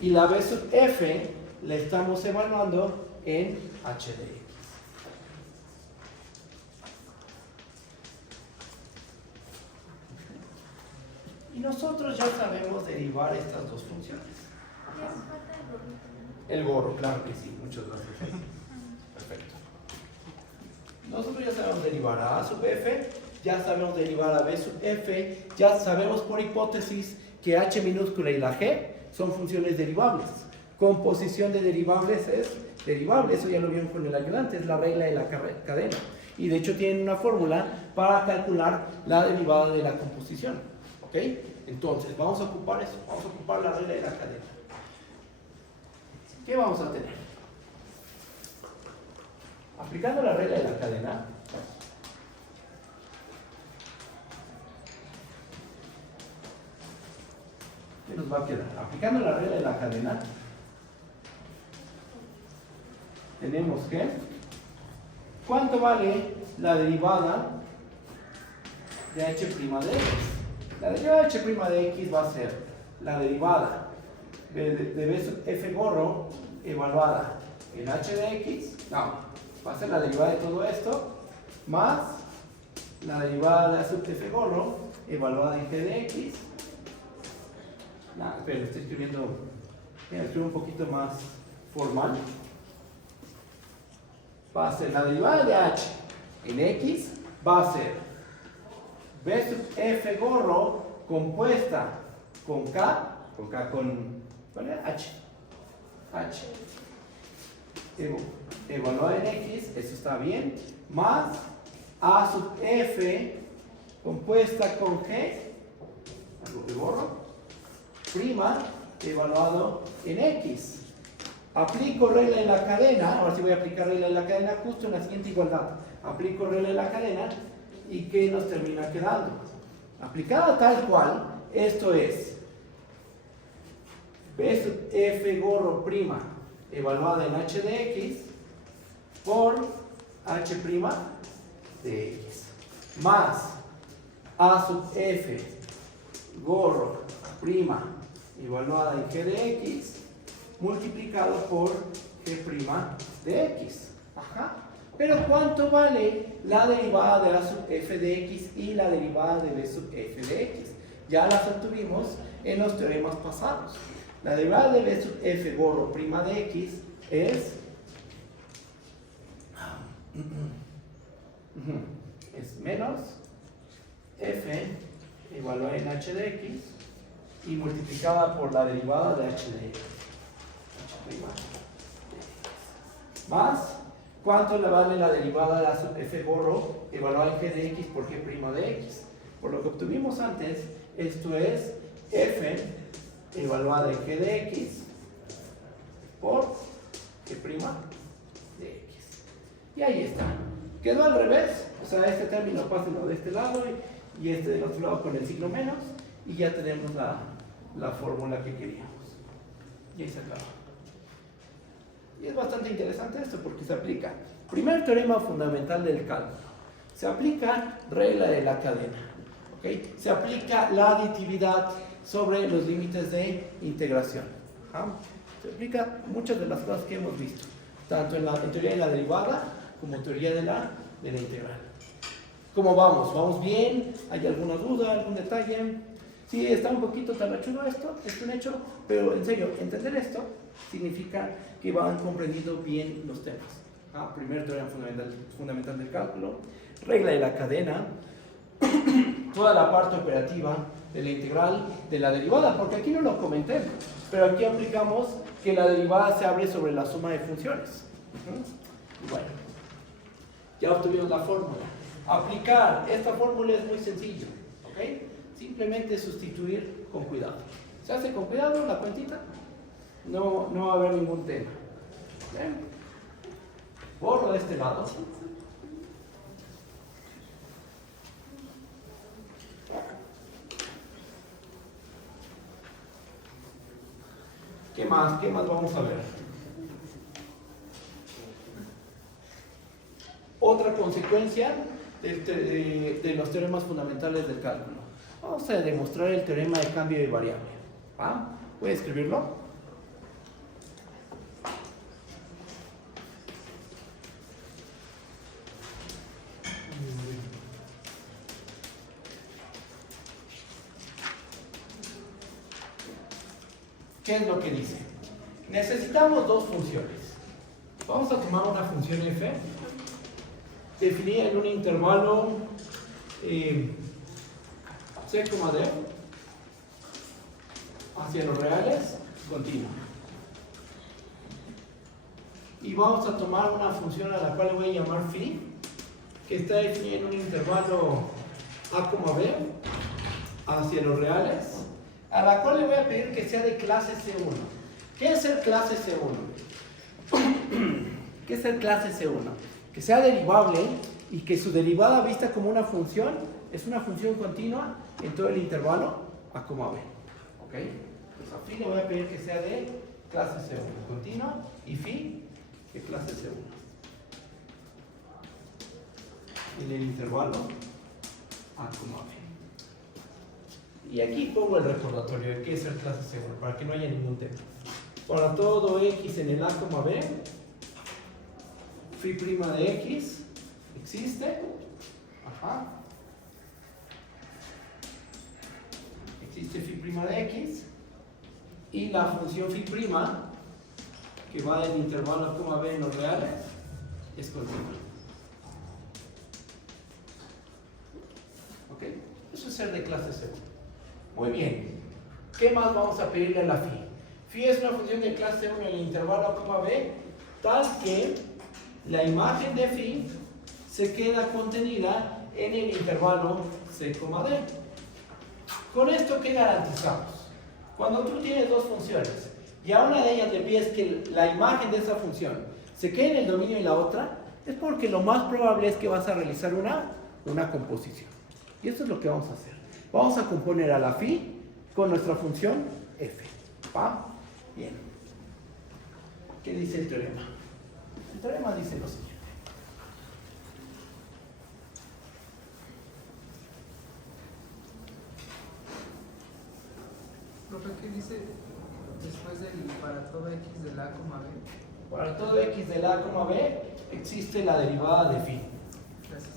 Y la b sub f la estamos evaluando en h de x. Y nosotros ya sabemos derivar estas dos funciones. El gorro, claro que sí, muchas gracias. Perfecto. Nosotros ya sabemos derivar a a sub f, ya sabemos derivar a b sub f, ya sabemos por hipótesis que h minúscula y la g son funciones derivables. Composición de derivables es derivable, eso ya lo vieron con el ayudante, es la regla de la cadena. Y de hecho tienen una fórmula para calcular la derivada de la composición. ¿Ok? Entonces, vamos a ocupar eso, vamos a ocupar la regla de la cadena. ¿Qué vamos a tener? Aplicando la regla de la cadena, ¿qué nos va a quedar? Aplicando la regla de la cadena, tenemos que, ¿cuánto vale la derivada de h' de x? La derivada de h' de x va a ser la derivada de b sub f gorro evaluada en h de x, no, va a ser la derivada de todo esto, más la derivada de a sub f gorro evaluada en g de x. Nada, pero estoy escribiendo, mira, escribo un poquito más formal. Va a ser la derivada de h en x, va a ser b sub f gorro compuesta con ¿cuál era? H evaluada en x, eso está bien, más a sub f compuesta con g, algo que borro, prima evaluado en x. Aplico regla en la cadena, ahora sí voy a aplicar regla en la cadena justo en la siguiente igualdad. Aplico regla en la cadena y ¿qué nos termina quedando? Aplicada tal cual, esto es b sub f gorro prima evaluada en h de x por h' de x más a sub f gorro prima evaluada en g de x multiplicado por g' de x. Ajá. Pero ¿cuánto vale la derivada de a sub f de x y la derivada de b sub f de x? Ya las obtuvimos en los teoremas pasados. La derivada de b sub f gorro prima de x es menos f evaluada en h de x y multiplicada por la derivada de h de x. Más, ¿cuánto le vale la derivada de la sub f gorro evaluada en g de x por g' de x? Por lo que obtuvimos antes, esto es f evaluada en g de x por g' de x. Y ahí está. Quedó al revés, o sea, este término pasa de este lado y este del otro lado con el signo menos, y ya tenemos la fórmula que queríamos. Y ahí se acaba. Y es bastante interesante esto porque se aplica. Primer teorema fundamental del cálculo. Se aplica regla de la cadena. ¿Okay? Se aplica la aditividad sobre los límites de integración. ¿Ah? Se aplica muchas de las cosas que hemos visto. Tanto en teoría de la derivada como teoría de la integral. ¿Cómo vamos? ¿Vamos bien? ¿Hay alguna duda? ¿Algún detalle? Sí, está un poquito talachudo esto, es un hecho, pero en serio, entender esto significa que van comprendiendo bien los temas. Primer teorema fundamental del cálculo, regla de la cadena, toda la parte operativa de la integral, de la derivada, porque aquí no lo comenté, pero aquí aplicamos que la derivada se abre sobre la suma de funciones. Bueno, ya obtuvimos la fórmula. Aplicar esta fórmula es muy sencillo, ¿ok? Simplemente sustituir con cuidado. Se hace con cuidado la cuentita, no va a haber ningún tema. ¿Bien? Borro de este lado. ¿Qué más? ¿Qué más vamos a ver? Otra consecuencia de los teoremas fundamentales del cálculo. Vamos a demostrar el teorema de cambio de variable. Voy a escribirlo. ¿Qué es lo que dice? Necesitamos dos funciones. Vamos a tomar una función f definida en un intervalo c, d hacia los reales continua. Y vamos a tomar una función a la cual le voy a llamar phi, que está definida en un intervalo a, b hacia los reales, a la cual le voy a pedir que sea de clase C1. ¿Qué es el clase C1? ¿Qué es el clase C1? Que sea derivable y que su derivada vista como una función es una función continua en todo el intervalo a, b. ¿Ok? Pues a phi le voy a pedir que sea de clase C1 continua y phi de clase C1 en el intervalo a, b. Y aquí pongo el recordatorio de qué es ser clase segura, para que no haya ningún tema. Para todo x en el a, b, phi' de x existe. Ajá. Existe phi' de x. Y la función phi', que va del intervalo a, b en los reales, es continua. ¿Ok? Eso es ser de clase segura. Muy bien. ¿Qué más vamos a pedirle a la phi? Phi es una función de clase 1 en el intervalo a, b, tal que la imagen de phi se queda contenida en el intervalo c, d. Con esto, ¿qué garantizamos? Cuando tú tienes dos funciones y a una de ellas le pides que la imagen de esa función se quede en el dominio de la otra, es porque lo más probable es que vas a realizar una composición. Y eso es lo que vamos a hacer. Vamos a componer a la phi con nuestra función f. ¿Va? Bien. ¿Qué dice el teorema? El teorema dice lo siguiente. Profe, ¿qué dice después del para todo x del a, b? Para todo x del a, b existe la derivada de phi. Gracias.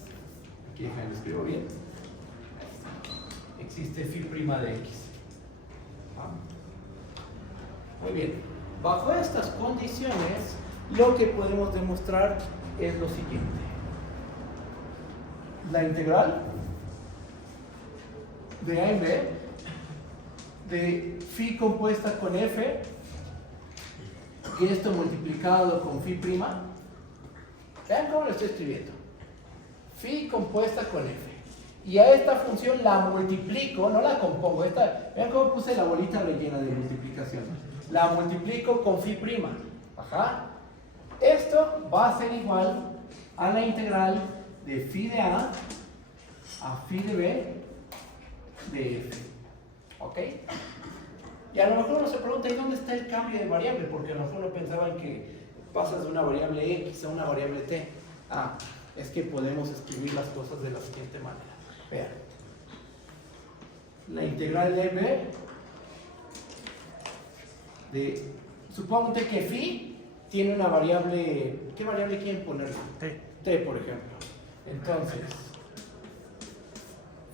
Aquí déjame, lo escribo bien. Existe phi' de x. Muy bien. Bajo estas condiciones, lo que podemos demostrar es lo siguiente. La integral de a en b de phi compuesta con f, y esto multiplicado con phi'. Vean cómo lo estoy escribiendo. Phi compuesta con f. Y a esta función la multiplico, no la compongo. Vean cómo puse la bolita rellena de multiplicación. La multiplico con phi'. Ajá. Esto va a ser igual a la integral de phi de a phi de b de f. ¿Ok? Y a lo mejor uno se pregunta, ¿y dónde está el cambio de variable? Porque a lo mejor uno pensaba en que pasas de una variable x a una variable t. Es que podemos escribir las cosas de la siguiente manera. Vean. La integral de b de... Suponte que phi tiene una variable... ¿Qué variable quieren ponerle? T, por ejemplo. Entonces,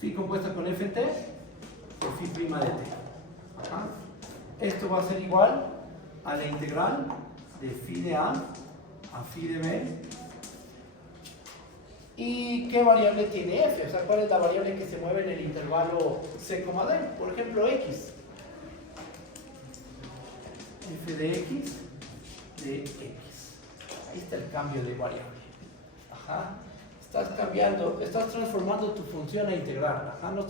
phi compuesta con ft por phi' de t. Ajá. Esto va a ser igual a la integral de phi de a phi de b. ¿Y qué variable tiene f? O sea, ¿cuál es la variable que se mueve en el intervalo c, d? Por ejemplo, x. F de x de x. Ahí está el cambio de variable. Ajá. Estás cambiando, estás transformando tu función a integral. Ajá. No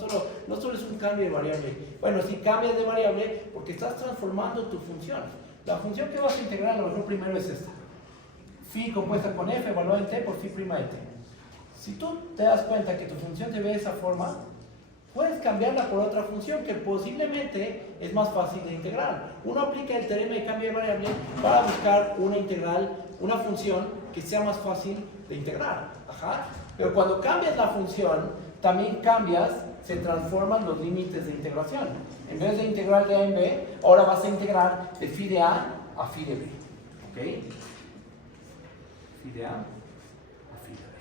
solo es un cambio de variable. Bueno, sí cambias de variable porque estás transformando tu función. La función que vas a integrar, a lo mejor primero es esta. Phi compuesta con f evaluada en t por phi' de t. Si tú te das cuenta que tu función te ve de esa forma, puedes cambiarla por otra función que posiblemente es más fácil de integrar. Uno aplica el teorema de cambio de variable para buscar una integral, una función que sea más fácil de integrar. Ajá. Pero cuando cambias la función, también se transforman los límites de integración. En vez de integrar de a en b, ahora vas a integrar de phi de a phi de b. ¿Ok? Phi de a phi de b.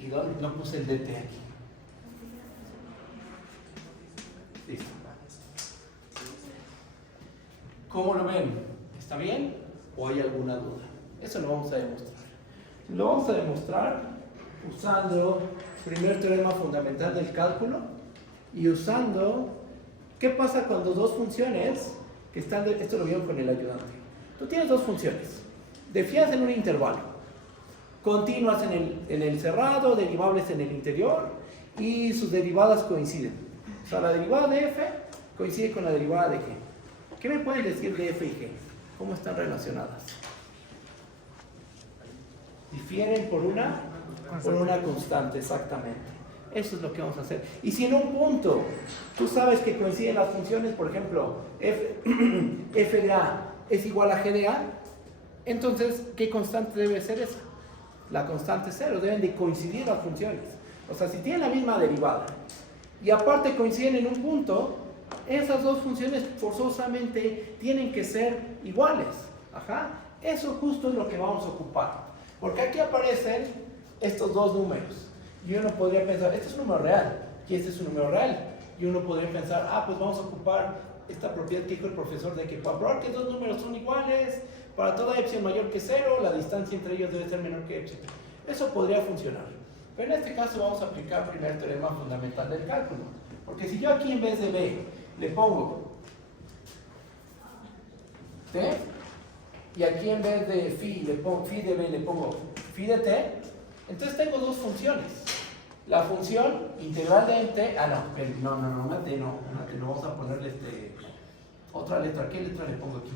¿Y dónde no puse el dt aquí? Listo. ¿Cómo lo ven? ¿Está bien? ¿O hay alguna duda? Eso lo vamos a demostrar. Lo vamos a demostrar usando el primer teorema fundamental del cálculo y usando qué pasa cuando dos funciones que están, esto lo vieron con el ayudante. Tú tienes dos funciones, definidas en un intervalo, continuas en el cerrado, derivables en el interior y sus derivadas coinciden. O sea, la derivada de f coincide con la derivada de g. ¿Qué me pueden decir de f y g? ¿Cómo están relacionadas? Difieren por una constante, exactamente. Eso es lo que vamos a hacer. Y si en un punto tú sabes que coinciden las funciones, por ejemplo, f de a es igual a g de a, entonces, ¿qué constante debe ser esa? La constante 0, deben de coincidir las funciones. O sea, si tienen la misma derivada y aparte coinciden en un punto, esas dos funciones forzosamente tienen que ser iguales. Ajá. Eso justo es lo que vamos a ocupar. Porque aquí aparecen estos dos números. Y uno podría pensar, este es un número real y este es un número real. Y uno podría pensar, pues vamos a ocupar esta propiedad que dijo el profesor de que para probar que dos números son iguales, para toda epsilon mayor que 0, la distancia entre ellos debe ser menor que epsilon. Eso podría funcionar. Pero en este caso vamos a aplicar el primer teorema fundamental del cálculo. Porque si yo aquí en vez de B le pongo T, y aquí en vez de phi de B le pongo phi de T, entonces tengo dos funciones. La función integral de T, una T no, vamos a ponerle otra letra. ¿Qué letra le pongo aquí?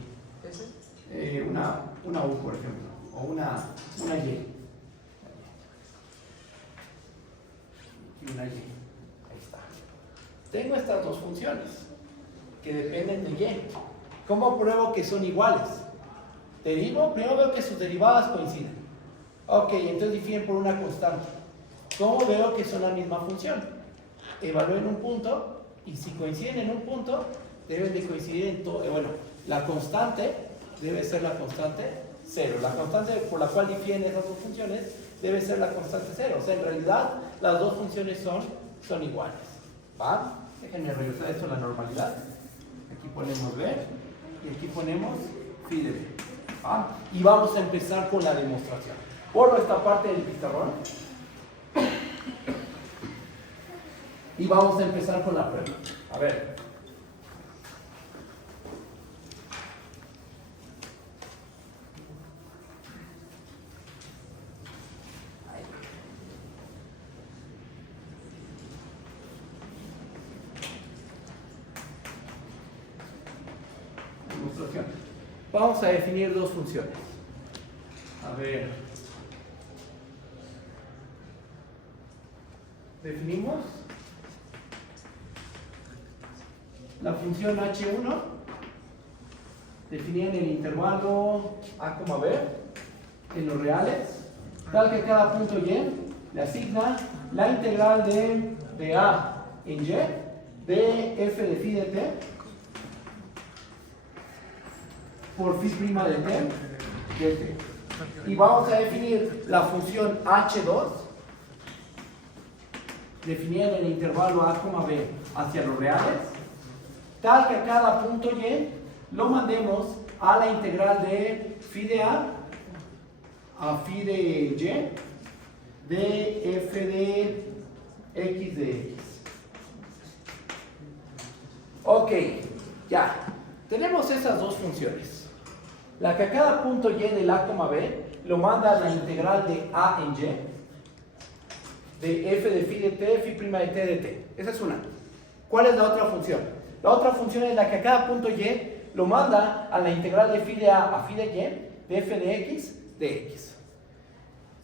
¿Ese? Una U, por ejemplo, o una Y. Y una Y. Ahí está. Tengo estas dos funciones que dependen de Y. ¿Cómo pruebo que son iguales? Derivo, primero veo que sus derivadas coinciden. Ok, entonces difieren por una constante. ¿Cómo veo que son la misma función? Evalúo en un punto y si coinciden en un punto, deben de coincidir en todo. La constante debe ser la constante 0. La constante por la cual difieren esas dos funciones debe ser la constante 0. O sea, en realidad las dos funciones son iguales. ¿Va? Déjenme regresar esto a la normalidad. Aquí ponemos B y aquí ponemos phi de B. ¿Va? Y vamos a empezar con la demostración. Borro esta parte del pizarrón. Y vamos a empezar con la prueba. A ver. Demostración. Vamos a definir dos funciones. A ver. Definimos la función h1 definida en el intervalo a, b en los reales, tal que cada punto y le asigna la integral de a en y de f de phi de t por phi' de t de t. Y vamos a definir la función h2 definida en el intervalo a, b hacia los reales, tal que a cada punto y lo mandemos a la integral de phi de a phi de y de f de x de x. Ok, ya. Tenemos esas dos funciones. La que a cada punto y del a, b lo manda a la integral de a en y de f de phi de t, phi' de t de t. Esa es una. ¿Cuál es la otra función? La otra función es la que a cada punto y lo manda a la integral de phi de a phi de y de f de x de x.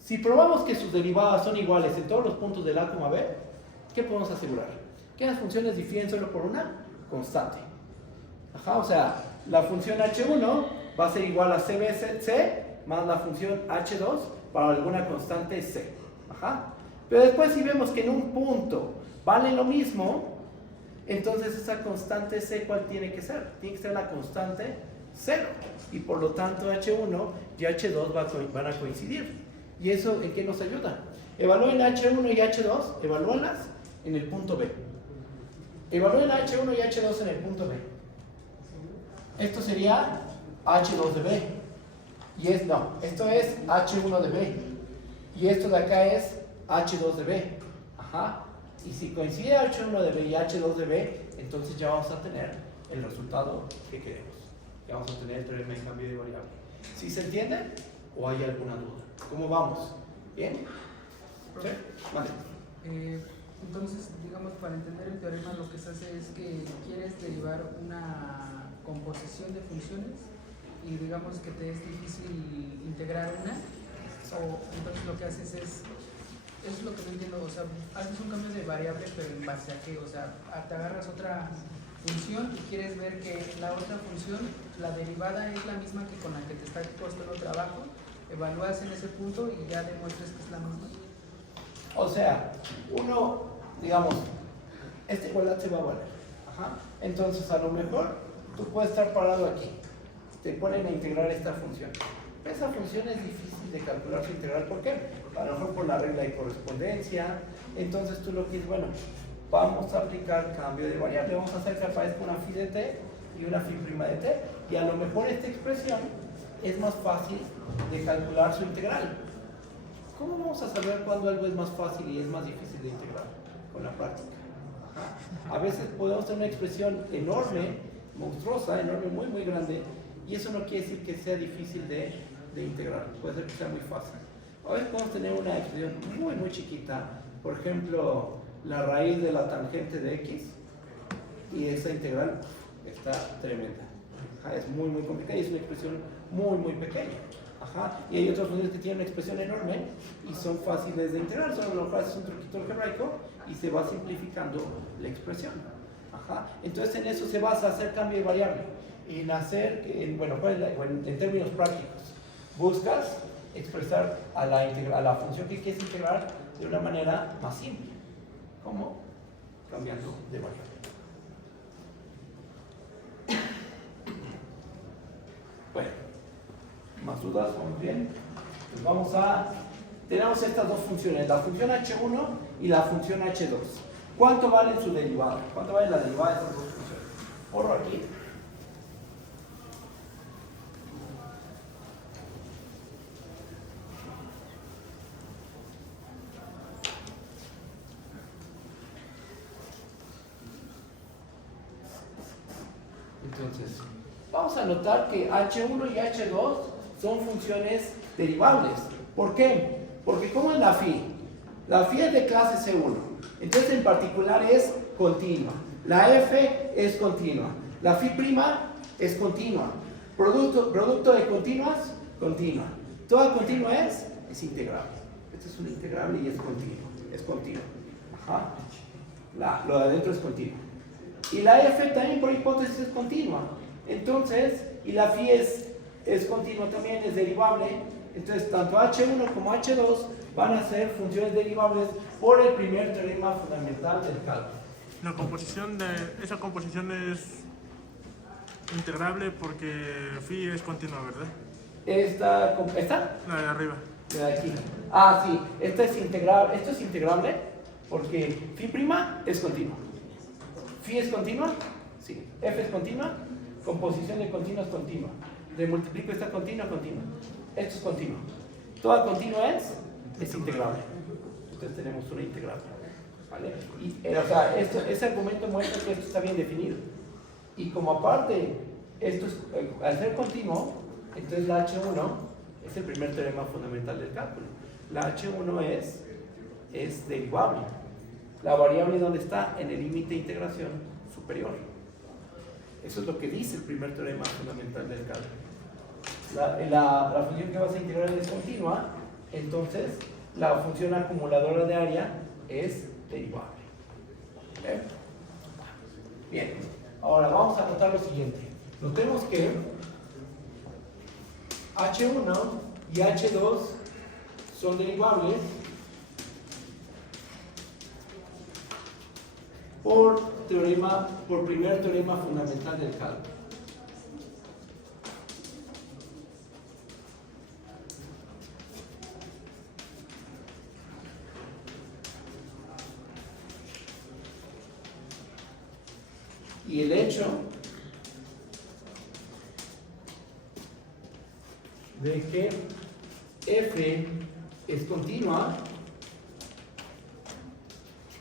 Si probamos que sus derivadas son iguales en todos los puntos del a, b, ¿qué podemos asegurar? Que las funciones difieren solo por una constante. Ajá, o sea, la función h1 va a ser igual a c más la función h2 para alguna constante c. Ajá. Pero después si vemos que en un punto vale lo mismo, entonces esa constante c, ¿cuál tiene que ser? Tiene que ser la constante 0. Y por lo tanto h1 y h2 van a coincidir. ¿Y eso en qué nos ayuda? Evalúen h1 y h2, evalúenlas en el punto B. Evalúen h1 y h2 en el punto B. Esto sería h2 de B. Y esto es h1 de B. Y esto de acá es h2 de B. Ajá. Y si coincide h1 de B y h2 de B, entonces ya vamos a tener el resultado que queremos. Ya vamos a tener el teorema de cambio de variable. ¿Sí se entiende? ¿O hay alguna duda? ¿Cómo vamos? ¿Bien? ¿Sí? Vale. Entonces, digamos, para entender el teorema, lo que se hace es que quieres derivar una composición de funciones y digamos que te es difícil integrar una, o entonces lo que haces es lo que no entiendo, o sea, haces un cambio de variable, pero en base a qué, o sea, te agarras otra función y quieres ver que la otra función, la derivada es la misma que con la que te está costando trabajo, evalúas en ese punto y ya demuestras que es la misma. O sea, uno, digamos, esta igualdad se va a valer. Ajá. Entonces, a lo mejor, tú puedes estar parado aquí. Te ponen a integrar esta función. Esa función es difícil de calcular su integral. ¿Por qué? A lo mejor por la regla de correspondencia. Entonces, tú lo que dices, bueno, vamos a aplicar cambio de variable. Vamos a hacer que aparezca una phi de t y una phi' de t. Y a lo mejor esta expresión es más fácil de calcular su integral. ¿Cómo vamos a saber cuándo algo es más fácil y es más difícil de integrar? Con la práctica. Ajá. A veces podemos tener una expresión enorme, monstruosa, enorme, muy, muy grande, y eso no quiere decir que sea difícil de integrar. Puede ser que sea muy fácil. A veces podemos tener una expresión muy, muy chiquita, por ejemplo, la raíz de la tangente de x, y esa integral está tremenda. Ajá. Es muy, muy complicada y es una expresión muy, muy pequeña. Ajá. Y hay otras funciones que tienen una expresión enorme y son fáciles de integrar, solo lo que haces un truquito algebraico y se va simplificando la expresión. Ajá. Entonces en eso se basa hacer cambio de variable, en hacer, bueno, en términos prácticos, buscas expresar a la función que quieres integrar de una manera más simple. ¿Cómo? Cambiando de variable. Bueno, ¿más dudas? ¿Vamos bien? Pues tenemos estas dos funciones, la función h1 y la función h2. ¿Cuánto vale su derivada? ¿Cuánto vale la derivada de estas dos funciones? Borro aquí. Entonces, vamos a notar que h1 y h2 son funciones derivables. ¿Por qué? Porque ¿cómo es la phi? La phi es de clase C1. Entonces, en particular es continua. La f es continua. La phi' es continua. Producto de continuas, continua. Toda continua es integrable. Esto es una integrable y es continua. Es continua. Ajá. Lo de adentro es continuo. Y la f también por hipótesis es continua. Entonces, y la phi es continua también, es derivable. Entonces, tanto h1 como h2 van a ser funciones derivables por el primer teorema fundamental del cálculo. Esa composición es integrable porque phi es continua, ¿verdad? ¿Esta? La de arriba. De aquí. Ah, sí. Esto es integrable porque phi' es continua. ¿Phi es continua? Sí. F es continua. Composición de continua es continua. Le multiplico esta continua. Esto es continuo. Toda continua es integrable. Entonces tenemos una integrable. ¿Vale? O sea, ese argumento muestra que esto está bien definido. Y como aparte, al ser continuo, entonces la H1 es el primer teorema fundamental del cálculo. La H1 es derivable. La variable, ¿dónde está? En el límite de integración superior. Eso es lo que dice el primer teorema fundamental del cálculo. La función que vas a integrar es continua, entonces la función acumuladora de área es derivable. ¿Okay? Bien, ahora vamos a notar lo siguiente. Notemos que H1 y H2 son derivables por primer teorema fundamental del cálculo. Y el hecho de que f es continua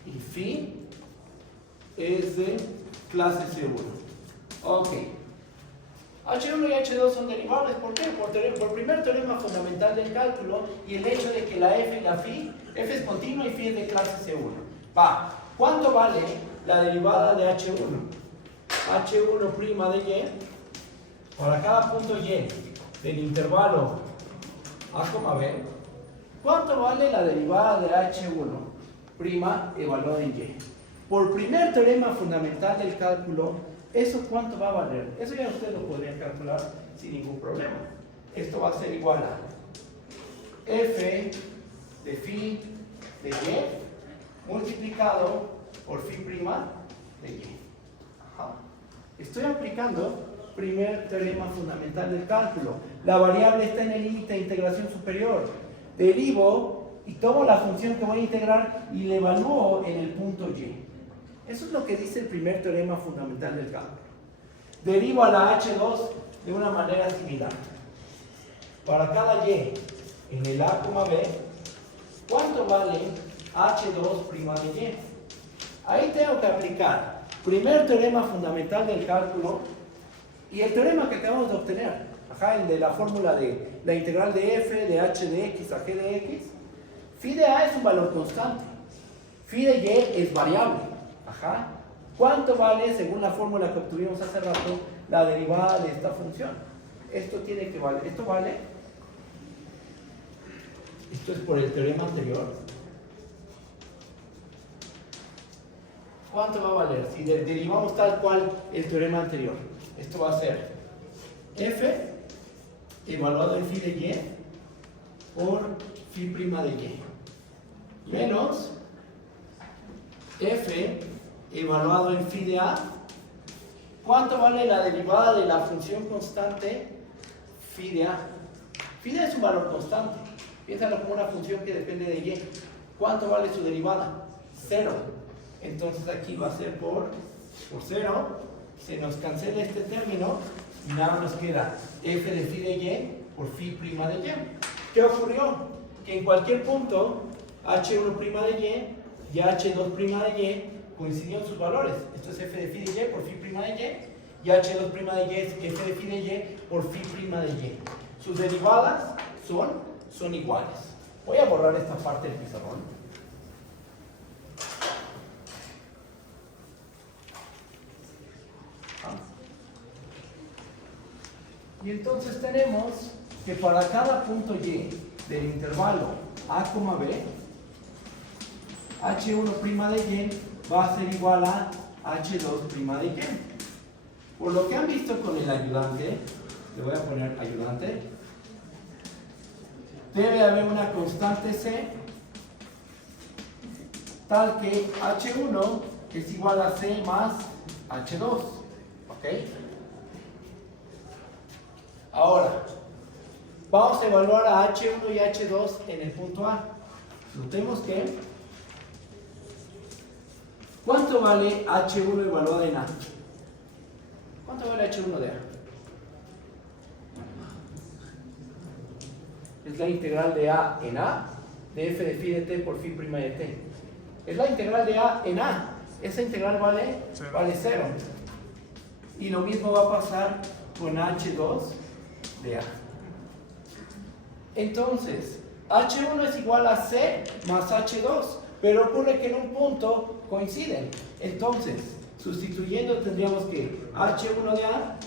y phi es de clase C1. Ok. H1 y H2 son derivables. ¿Por qué? Por primer teorema fundamental del cálculo y el hecho de que la f y la phi, f es continua y phi es de clase C1. ¿Cuánto vale la derivada de H1? H1' de y, para cada punto y del intervalo a, b, ¿cuánto vale la derivada de H1' evaluada en y? Por primer teorema fundamental del cálculo, ¿eso cuánto va a valer? Eso ya ustedes lo podrían calcular sin ningún problema. Esto va a ser igual a f de phi de y multiplicado por phi prima de y. Ajá. Estoy aplicando primer teorema fundamental del cálculo. La variable está en el límite de integración superior. Derivo y tomo la función que voy a integrar y le evalúo en el punto y. Eso es lo que dice el primer teorema fundamental del cálculo. Derivo a la H2 de una manera similar. Para cada y en el A, B, ¿cuánto vale H2' de y? Ahí tengo que aplicar primer teorema fundamental del cálculo y el teorema que acabamos de obtener. Ajá, el de la fórmula de la integral de f de h de x a g de x. Phi de a es un valor constante. Phi de y es variable. Ajá. ¿Cuánto vale, según la fórmula que obtuvimos hace rato, la derivada de esta función? Esto tiene que valer. Esto vale. Esto es por el teorema anterior. ¿Cuánto va a valer? Si derivamos tal cual el teorema anterior. Esto va a ser f evaluado en phi de y por phi prima de y menos f evaluado en phi de a. ¿Cuánto vale la derivada de la función constante phi de a? Phi de a es un valor constante. Piénsalo como una función que depende de y. ¿Cuánto vale su derivada? 0. Entonces aquí va a ser por 0. Se nos cancela este término y nada nos queda f de phi de y por phi prima de y. ¿Qué ocurrió? Que en cualquier punto h1' de y h2' de y coincidieron sus valores. Esto es f de phi de y por phi prima de y h2' de y es f de phi de y por phi prima de y. Sus derivadas son iguales. Voy a borrar esta parte del pizarrón. Y entonces tenemos que para cada punto y del intervalo a, b, h1' de y va a ser igual a h2' de y. Por lo que han visto con el ayudante, le voy a poner ayudante, debe haber una constante c tal que h1 es igual a c más h2. ¿Ok? Ahora, vamos a evaluar a H1 y H2 en el punto A. Notemos que, ¿cuánto vale H1 evaluado en A? ¿Cuánto vale H1 de A? Es la integral de A en A, de f de phi de t por phi prima de t. Es la integral de A en A. Esa integral vale 0. Y lo mismo va a pasar con H2 de A. Entonces, H1 es igual a C más H2, pero ocurre que en un punto coinciden. Entonces, sustituyendo tendríamos que H1 de A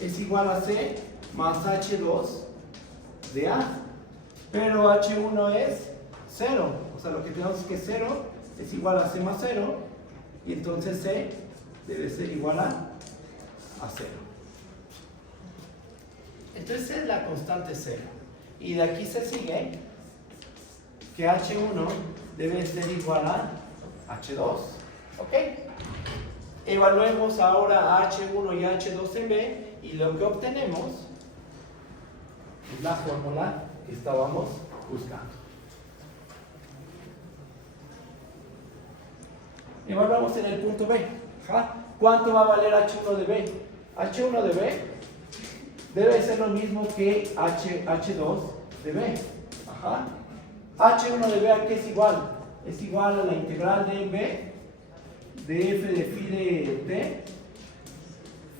es igual a C más H2 de A, pero H1 es 0, o sea, lo que tenemos es que 0 es igual a C más 0, y entonces C debe ser igual a 0. Entonces es la constante 0. Y de aquí se sigue que H1 debe ser igual a H2. ¿Ok? Evaluemos ahora H1 y H2 en B y lo que obtenemos es la fórmula que estábamos buscando. Evaluamos en el punto B. ¿Ja? ¿Cuánto va a valer H1 de B? H1 de B debe ser lo mismo que H2 de B. Ajá. H1 de B ¿a qué es igual? Es igual a la integral de B de f de phi de t,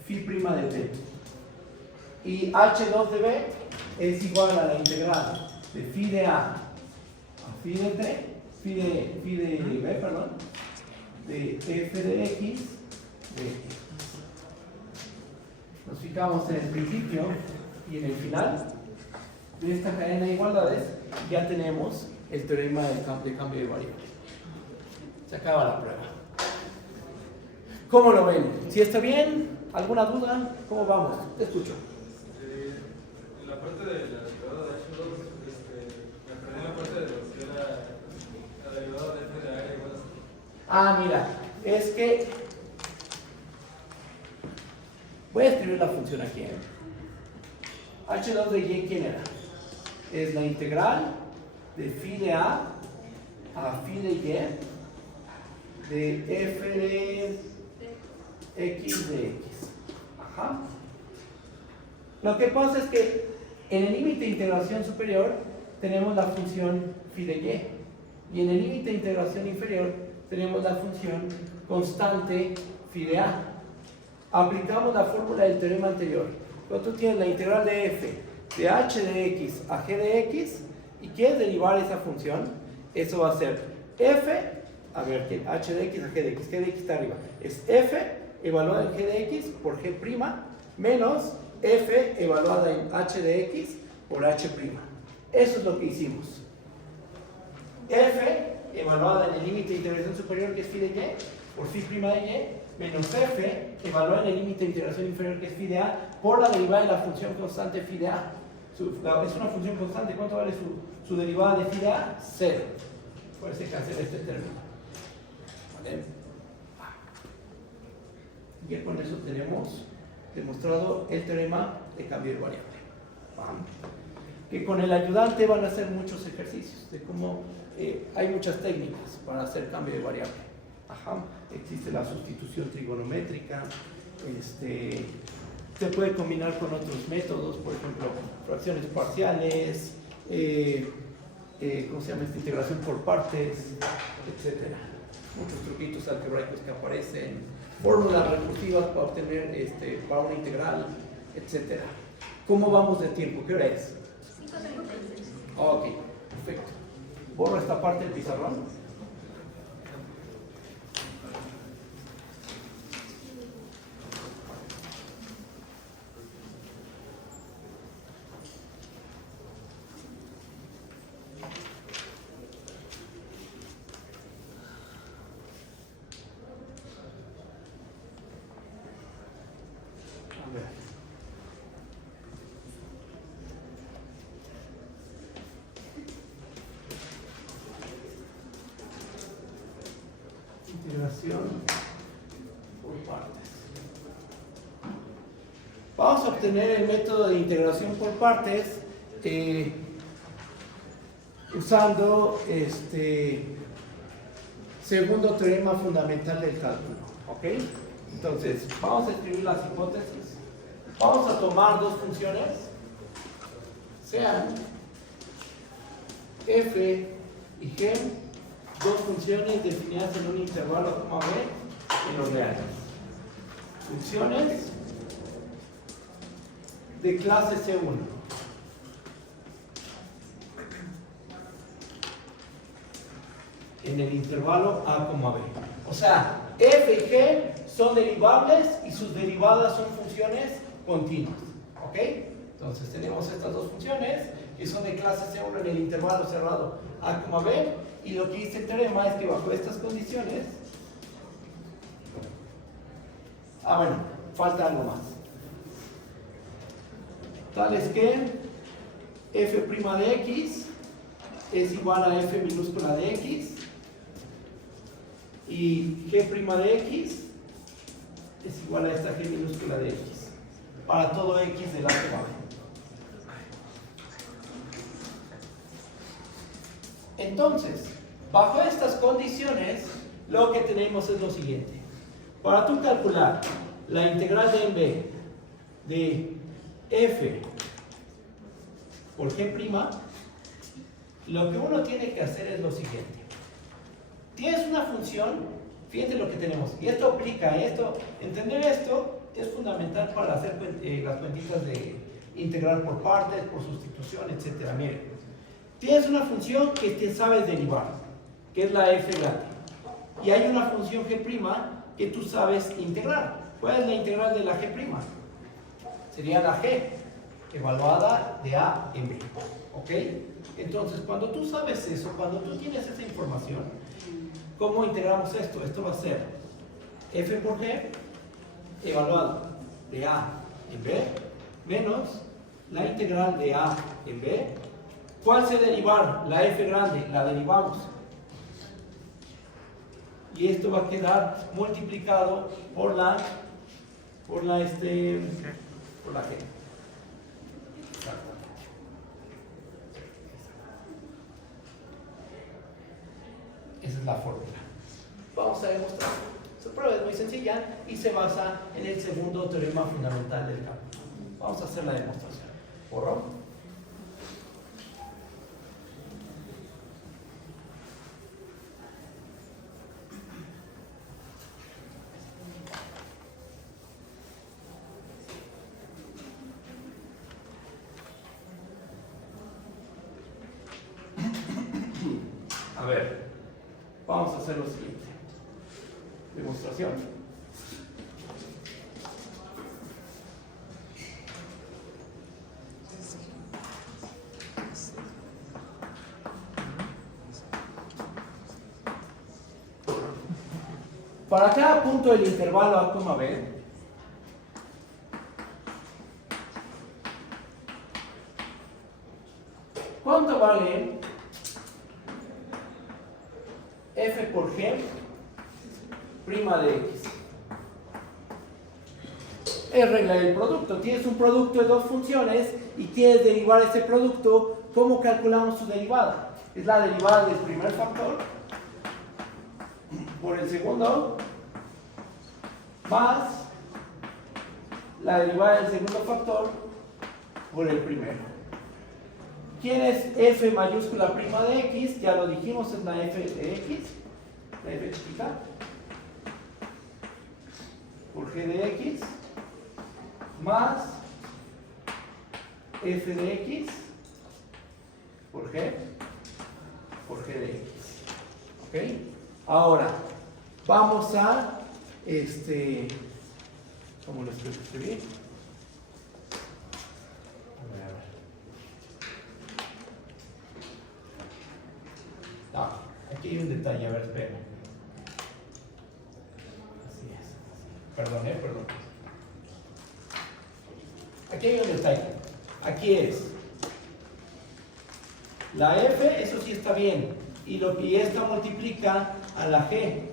phi prima de t. Y H2 de B es igual a la integral de phi de a phi de t, phi de B, perdón, de f de x de t. Nos fijamos en el principio y en el final de esta cadena de igualdades. Ya tenemos el teorema de cambio de variable. Se acaba la prueba. ¿Cómo lo ven? ¿Si está bien? ¿Alguna duda? ¿Cómo vamos? Te escucho. En la parte de la derivada de H2, me perdí la parte de lo que era la Ah, mira, es que voy a escribir la función aquí. H2 de y, ¿quién era? Es la integral de phi de a phi de y de f de x de x. Ajá. Lo que pasa es que en el límite de integración superior tenemos la función phi de y en el límite de integración inferior tenemos la función constante phi de a. Aplicamos la fórmula del teorema anterior. Cuando tú tienes la integral de f de h de x a g de x y quieres derivar esa función, eso va a ser f, a ver, h de x a g de x está arriba, es f evaluada en g de x por g' menos f evaluada en h de x por h'. Eso es lo que hicimos. F evaluada en el límite de integración superior, que es phi de y, por phi' de y, menos f evaluada en el límite de integración inferior, que es phi de a, por la derivada de la función constante phi de a. Es una función constante. ¿Cuánto vale su derivada de phi de a? 0. Por eso se cancela este término. ¿Vale? Y con eso tenemos demostrado el teorema de cambio de variable. Que con el ayudante van a hacer muchos ejercicios de cómo hay muchas técnicas para hacer cambio de variable. Ajá. Existe la sustitución trigonométrica, se puede combinar con otros métodos, por ejemplo, fracciones parciales, ¿cómo se llama esta? Integración por partes, etcétera. Muchos truquitos algebraicos que aparecen, fórmulas recursivas para obtener para una integral, etcétera. ¿Cómo vamos de tiempo? ¿Qué hora es? 5:56. Ok, perfecto. Borro esta parte del pizarrón. Integración por partes. Vamos a obtener el método de integración por partes usando segundo teorema fundamental del cálculo. ¿Ok? Entonces, vamos a escribir las hipótesis. Vamos a tomar dos funciones, sean f y g, dos funciones definidas en un intervalo como b en los reales. Funciones de clase C1. En el intervalo a, b. O sea, f y g son derivables y sus derivadas son funciones continuas. ¿Ok? Entonces tenemos estas dos funciones que son de clase C1 en el intervalo cerrado a, b. Y lo que dice el teorema es que bajo estas condiciones... bueno, falta algo más. Tal es que f' de x es igual a f minúscula de x y g' de x es igual a esta g minúscula de x para todo x del A, B. Entonces, bajo estas condiciones, lo que tenemos es lo siguiente. Para tú calcular la integral de en b de f por g', lo que uno tiene que hacer es lo siguiente. Tienes una función, fíjate lo que tenemos, y esto aplica, entender esto es fundamental para hacer las cuentitas de integrar por partes, por sustitución, etc. Miren, tienes una función que te sabes derivar, que es la f grande, y hay una función g' que tú sabes integrar. ¿Cuál es la integral de la g'? Sería la g, evaluada de a en b. ¿Ok? Entonces, cuando tú sabes eso, cuando tú tienes esa información, ¿cómo integramos esto? Esto va a ser f por g, evaluado de a en b, menos la integral de a en b. ¿Cuál se derivar? La f grande, la derivamos. y esto va a quedar multiplicado por la G. Esa es la fórmula. Vamos a demostrar. Esta prueba es muy sencilla y se basa en el segundo teorema fundamental del cálculo. Vamos a hacer la demostración. ¿Borro? A ver, vamos a hacer lo siguiente. Demostración. Para cada punto del intervalo A, B, ¿cuánto vale f por g prima de x? Es regla del producto. Tienes un producto de dos funciones y quieres derivar ese producto. ¿Cómo calculamos su derivada? Es la derivada del primer factor por el segundo más la derivada del segundo factor por el primero. ¿Quién es f mayúscula prima de x? Ya lo dijimos, es la f de x, la f chiquita, por g de x, más f de x por g de x. ¿Ok? Ahora, vamos a, ¿cómo lo escribí? No, aquí hay un detalle, a ver, espera. Así es. Perdón. Aquí hay un detalle. Aquí es la f, eso sí está bien. Y esta multiplica a la g.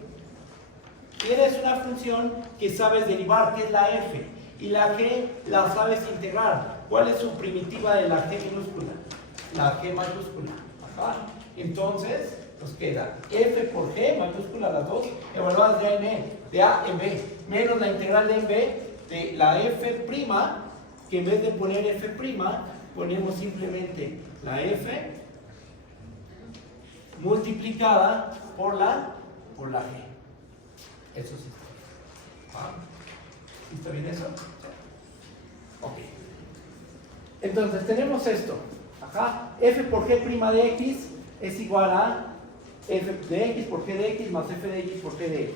Tienes una función que sabes derivar, que es la f. Y la g la sabes integrar. ¿Cuál es su primitiva de la g minúscula? La g mayúscula. Ajá. Entonces, nos queda f por g, mayúscula las dos, evaluadas de a en b, menos la integral de en b de la f prima, que en vez de poner f prima, ponemos simplemente la f multiplicada por la g. Eso sí. ¿Sí está bien eso? Ok. Entonces, tenemos esto. Ajá. F por g prima de x es igual a f de x por g de x más f de x por g de x.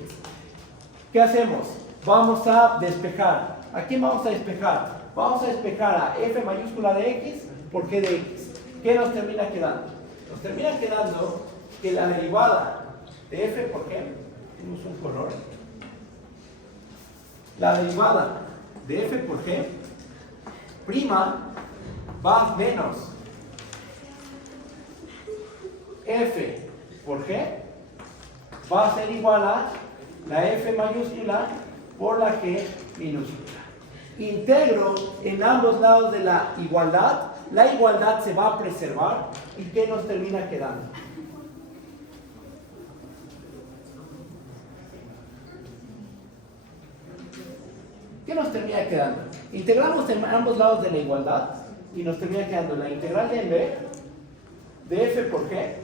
¿Qué hacemos? Vamos a despejar. ¿A quién vamos a despejar? Vamos a despejar a f mayúscula de x por g de x. ¿Qué nos termina quedando? Nos termina quedando que la derivada de f por g, tenemos un color, la derivada de f por g prima va a menos f por g va a ser igual a la f mayúscula por la g minúscula. Integro en ambos lados de la igualdad se va a preservar. ¿Y qué nos termina quedando? ¿Qué nos termina quedando? Integramos en ambos lados de la igualdad y nos termina quedando la integral de b de f por g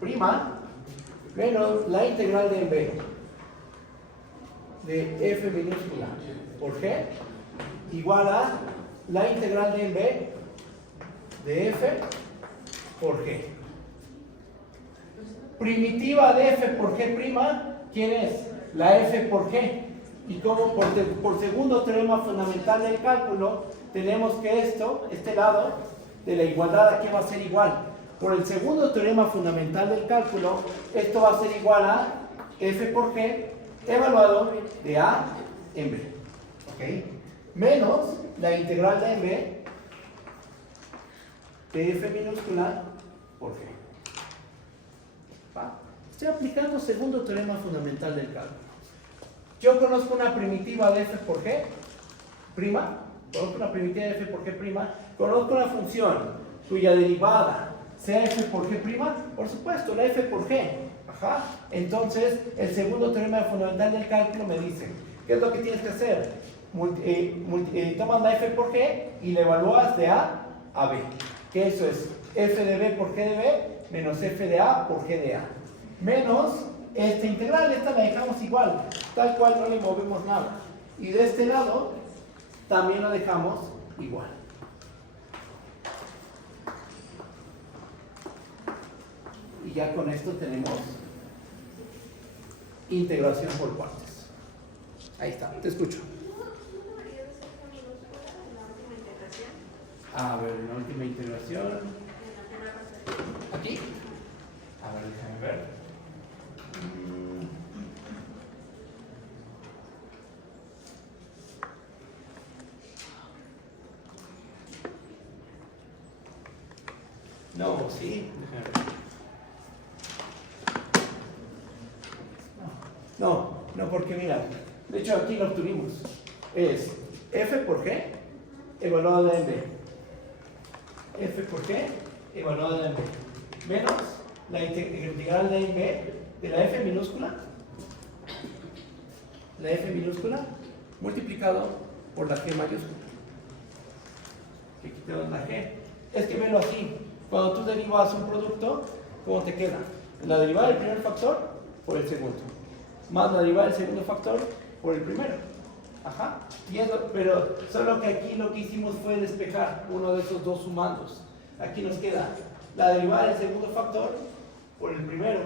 prima menos la integral de b de f minúscula por g igual a la integral de b de f por g. Primitiva de f por g prima, ¿quién es? La f por g. Y como por segundo teorema fundamental del cálculo, tenemos que este lado de la igualdad aquí va a ser igual. Por el segundo teorema fundamental del cálculo, esto va a ser igual a f por g evaluado de a en b. ¿Ok? Menos la integral de b de f minúscula por g. Ajá. Estoy aplicando segundo teorema fundamental del cálculo. Yo conozco una primitiva de f por g prima, conozco una primitiva de f por g prima, conozco una función cuya derivada sea f por g prima, por supuesto, la f por g. Ajá. Entonces, el segundo teorema fundamental del cálculo me dice, ¿qué es lo que tienes que hacer? Tomas la f por g y la evalúas de a a b. Que eso es f de b por g de b menos f de a por g de a. Menos esta integral, esta la dejamos igual, tal cual, no le movemos nada. Y de este lado también la dejamos igual. Y ya con esto tenemos integración por partes. Ahí está, te escucho. A ver, la última integración. ¿Aquí? A ver, déjame ver. No, sí. Déjame ver. No, porque mira, de hecho aquí lo obtuvimos. Es f por g evaluada en b. F por g evaluada en b. Menos la integral de a en b de la f minúscula. La f minúscula multiplicado por la g mayúscula. Que quitamos la g. Es que velo así. Cuando tú derivas un producto, ¿cómo te queda? La derivada del primer factor por el segundo. Más la derivada del segundo factor por el primero. Ajá. Y eso, pero solo que aquí lo que hicimos fue despejar uno de esos dos sumandos. Aquí nos queda la derivada del segundo factor por el primero.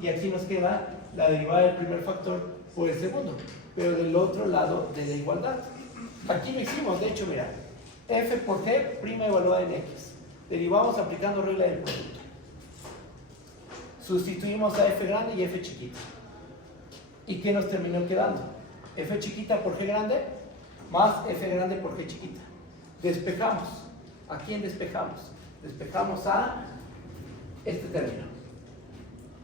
Y aquí nos queda la derivada del primer factor por el segundo. Pero del otro lado de la igualdad. Aquí lo hicimos, de hecho, mira. F por g prima evaluada en x. Derivamos aplicando regla del producto. Sustituimos a f grande y f chiquita. ¿Y qué nos terminó quedando? F chiquita por g grande más f grande por g chiquita. Despejamos. ¿A quién despejamos? Despejamos a este término.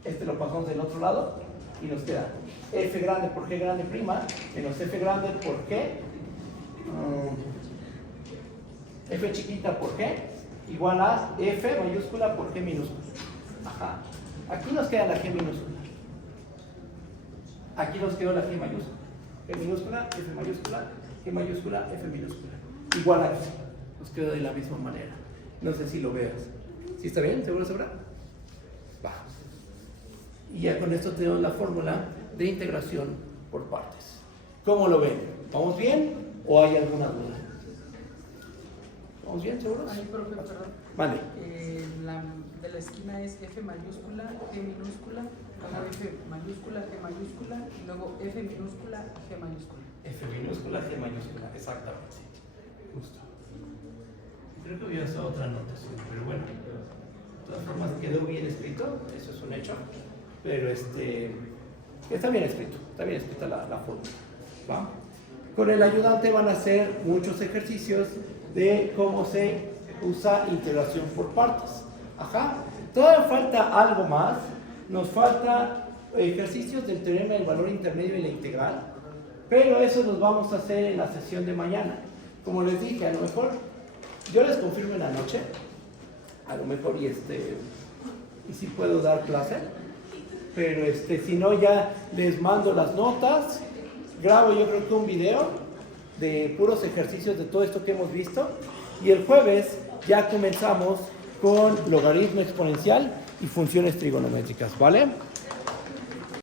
Este lo pasamos del otro lado y nos queda f grande por g grande prima menos f grande por g f chiquita por g igual a f mayúscula por g minúscula. Ajá. Aquí nos queda la g minúscula. Aquí nos quedó la g mayúscula. G minúscula, f mayúscula, g mayúscula, f minúscula. Igual a aquí. Nos quedó de la misma manera. No sé si lo veas. ¿Sí está bien? ¿Seguro sobra? Va. Y ya con esto tenemos la fórmula de integración por partes. ¿Cómo lo ven? ¿Vamos bien o hay alguna duda? ¿Vamos bien, seguros? Ay, profe, perdón. Vale. De la esquina es F mayúscula, G minúscula, luego F mayúscula, G mayúscula, y luego F minúscula, G mayúscula. F minúscula, G mayúscula, exactamente. Justo. Creo que hubiera estado otra anotación, pero bueno. De todas formas quedó bien escrito, eso es un hecho. Pero está bien escrita la fórmula. ¿Va? Con el ayudante van a hacer muchos ejercicios de cómo se usa integración por partes. Ajá. Todavía falta algo más. Nos falta ejercicios del teorema del valor intermedio y la integral. Pero eso los vamos a hacer en la sesión de mañana. Como les dije, a lo mejor yo les confirmo en la noche. A lo mejor y sí puedo dar clase. Pero si no, ya les mando las notas. Grabo yo creo que un video de puros ejercicios de todo esto que hemos visto. Y el jueves ya comenzamos con logaritmo exponencial y funciones trigonométricas, ¿vale?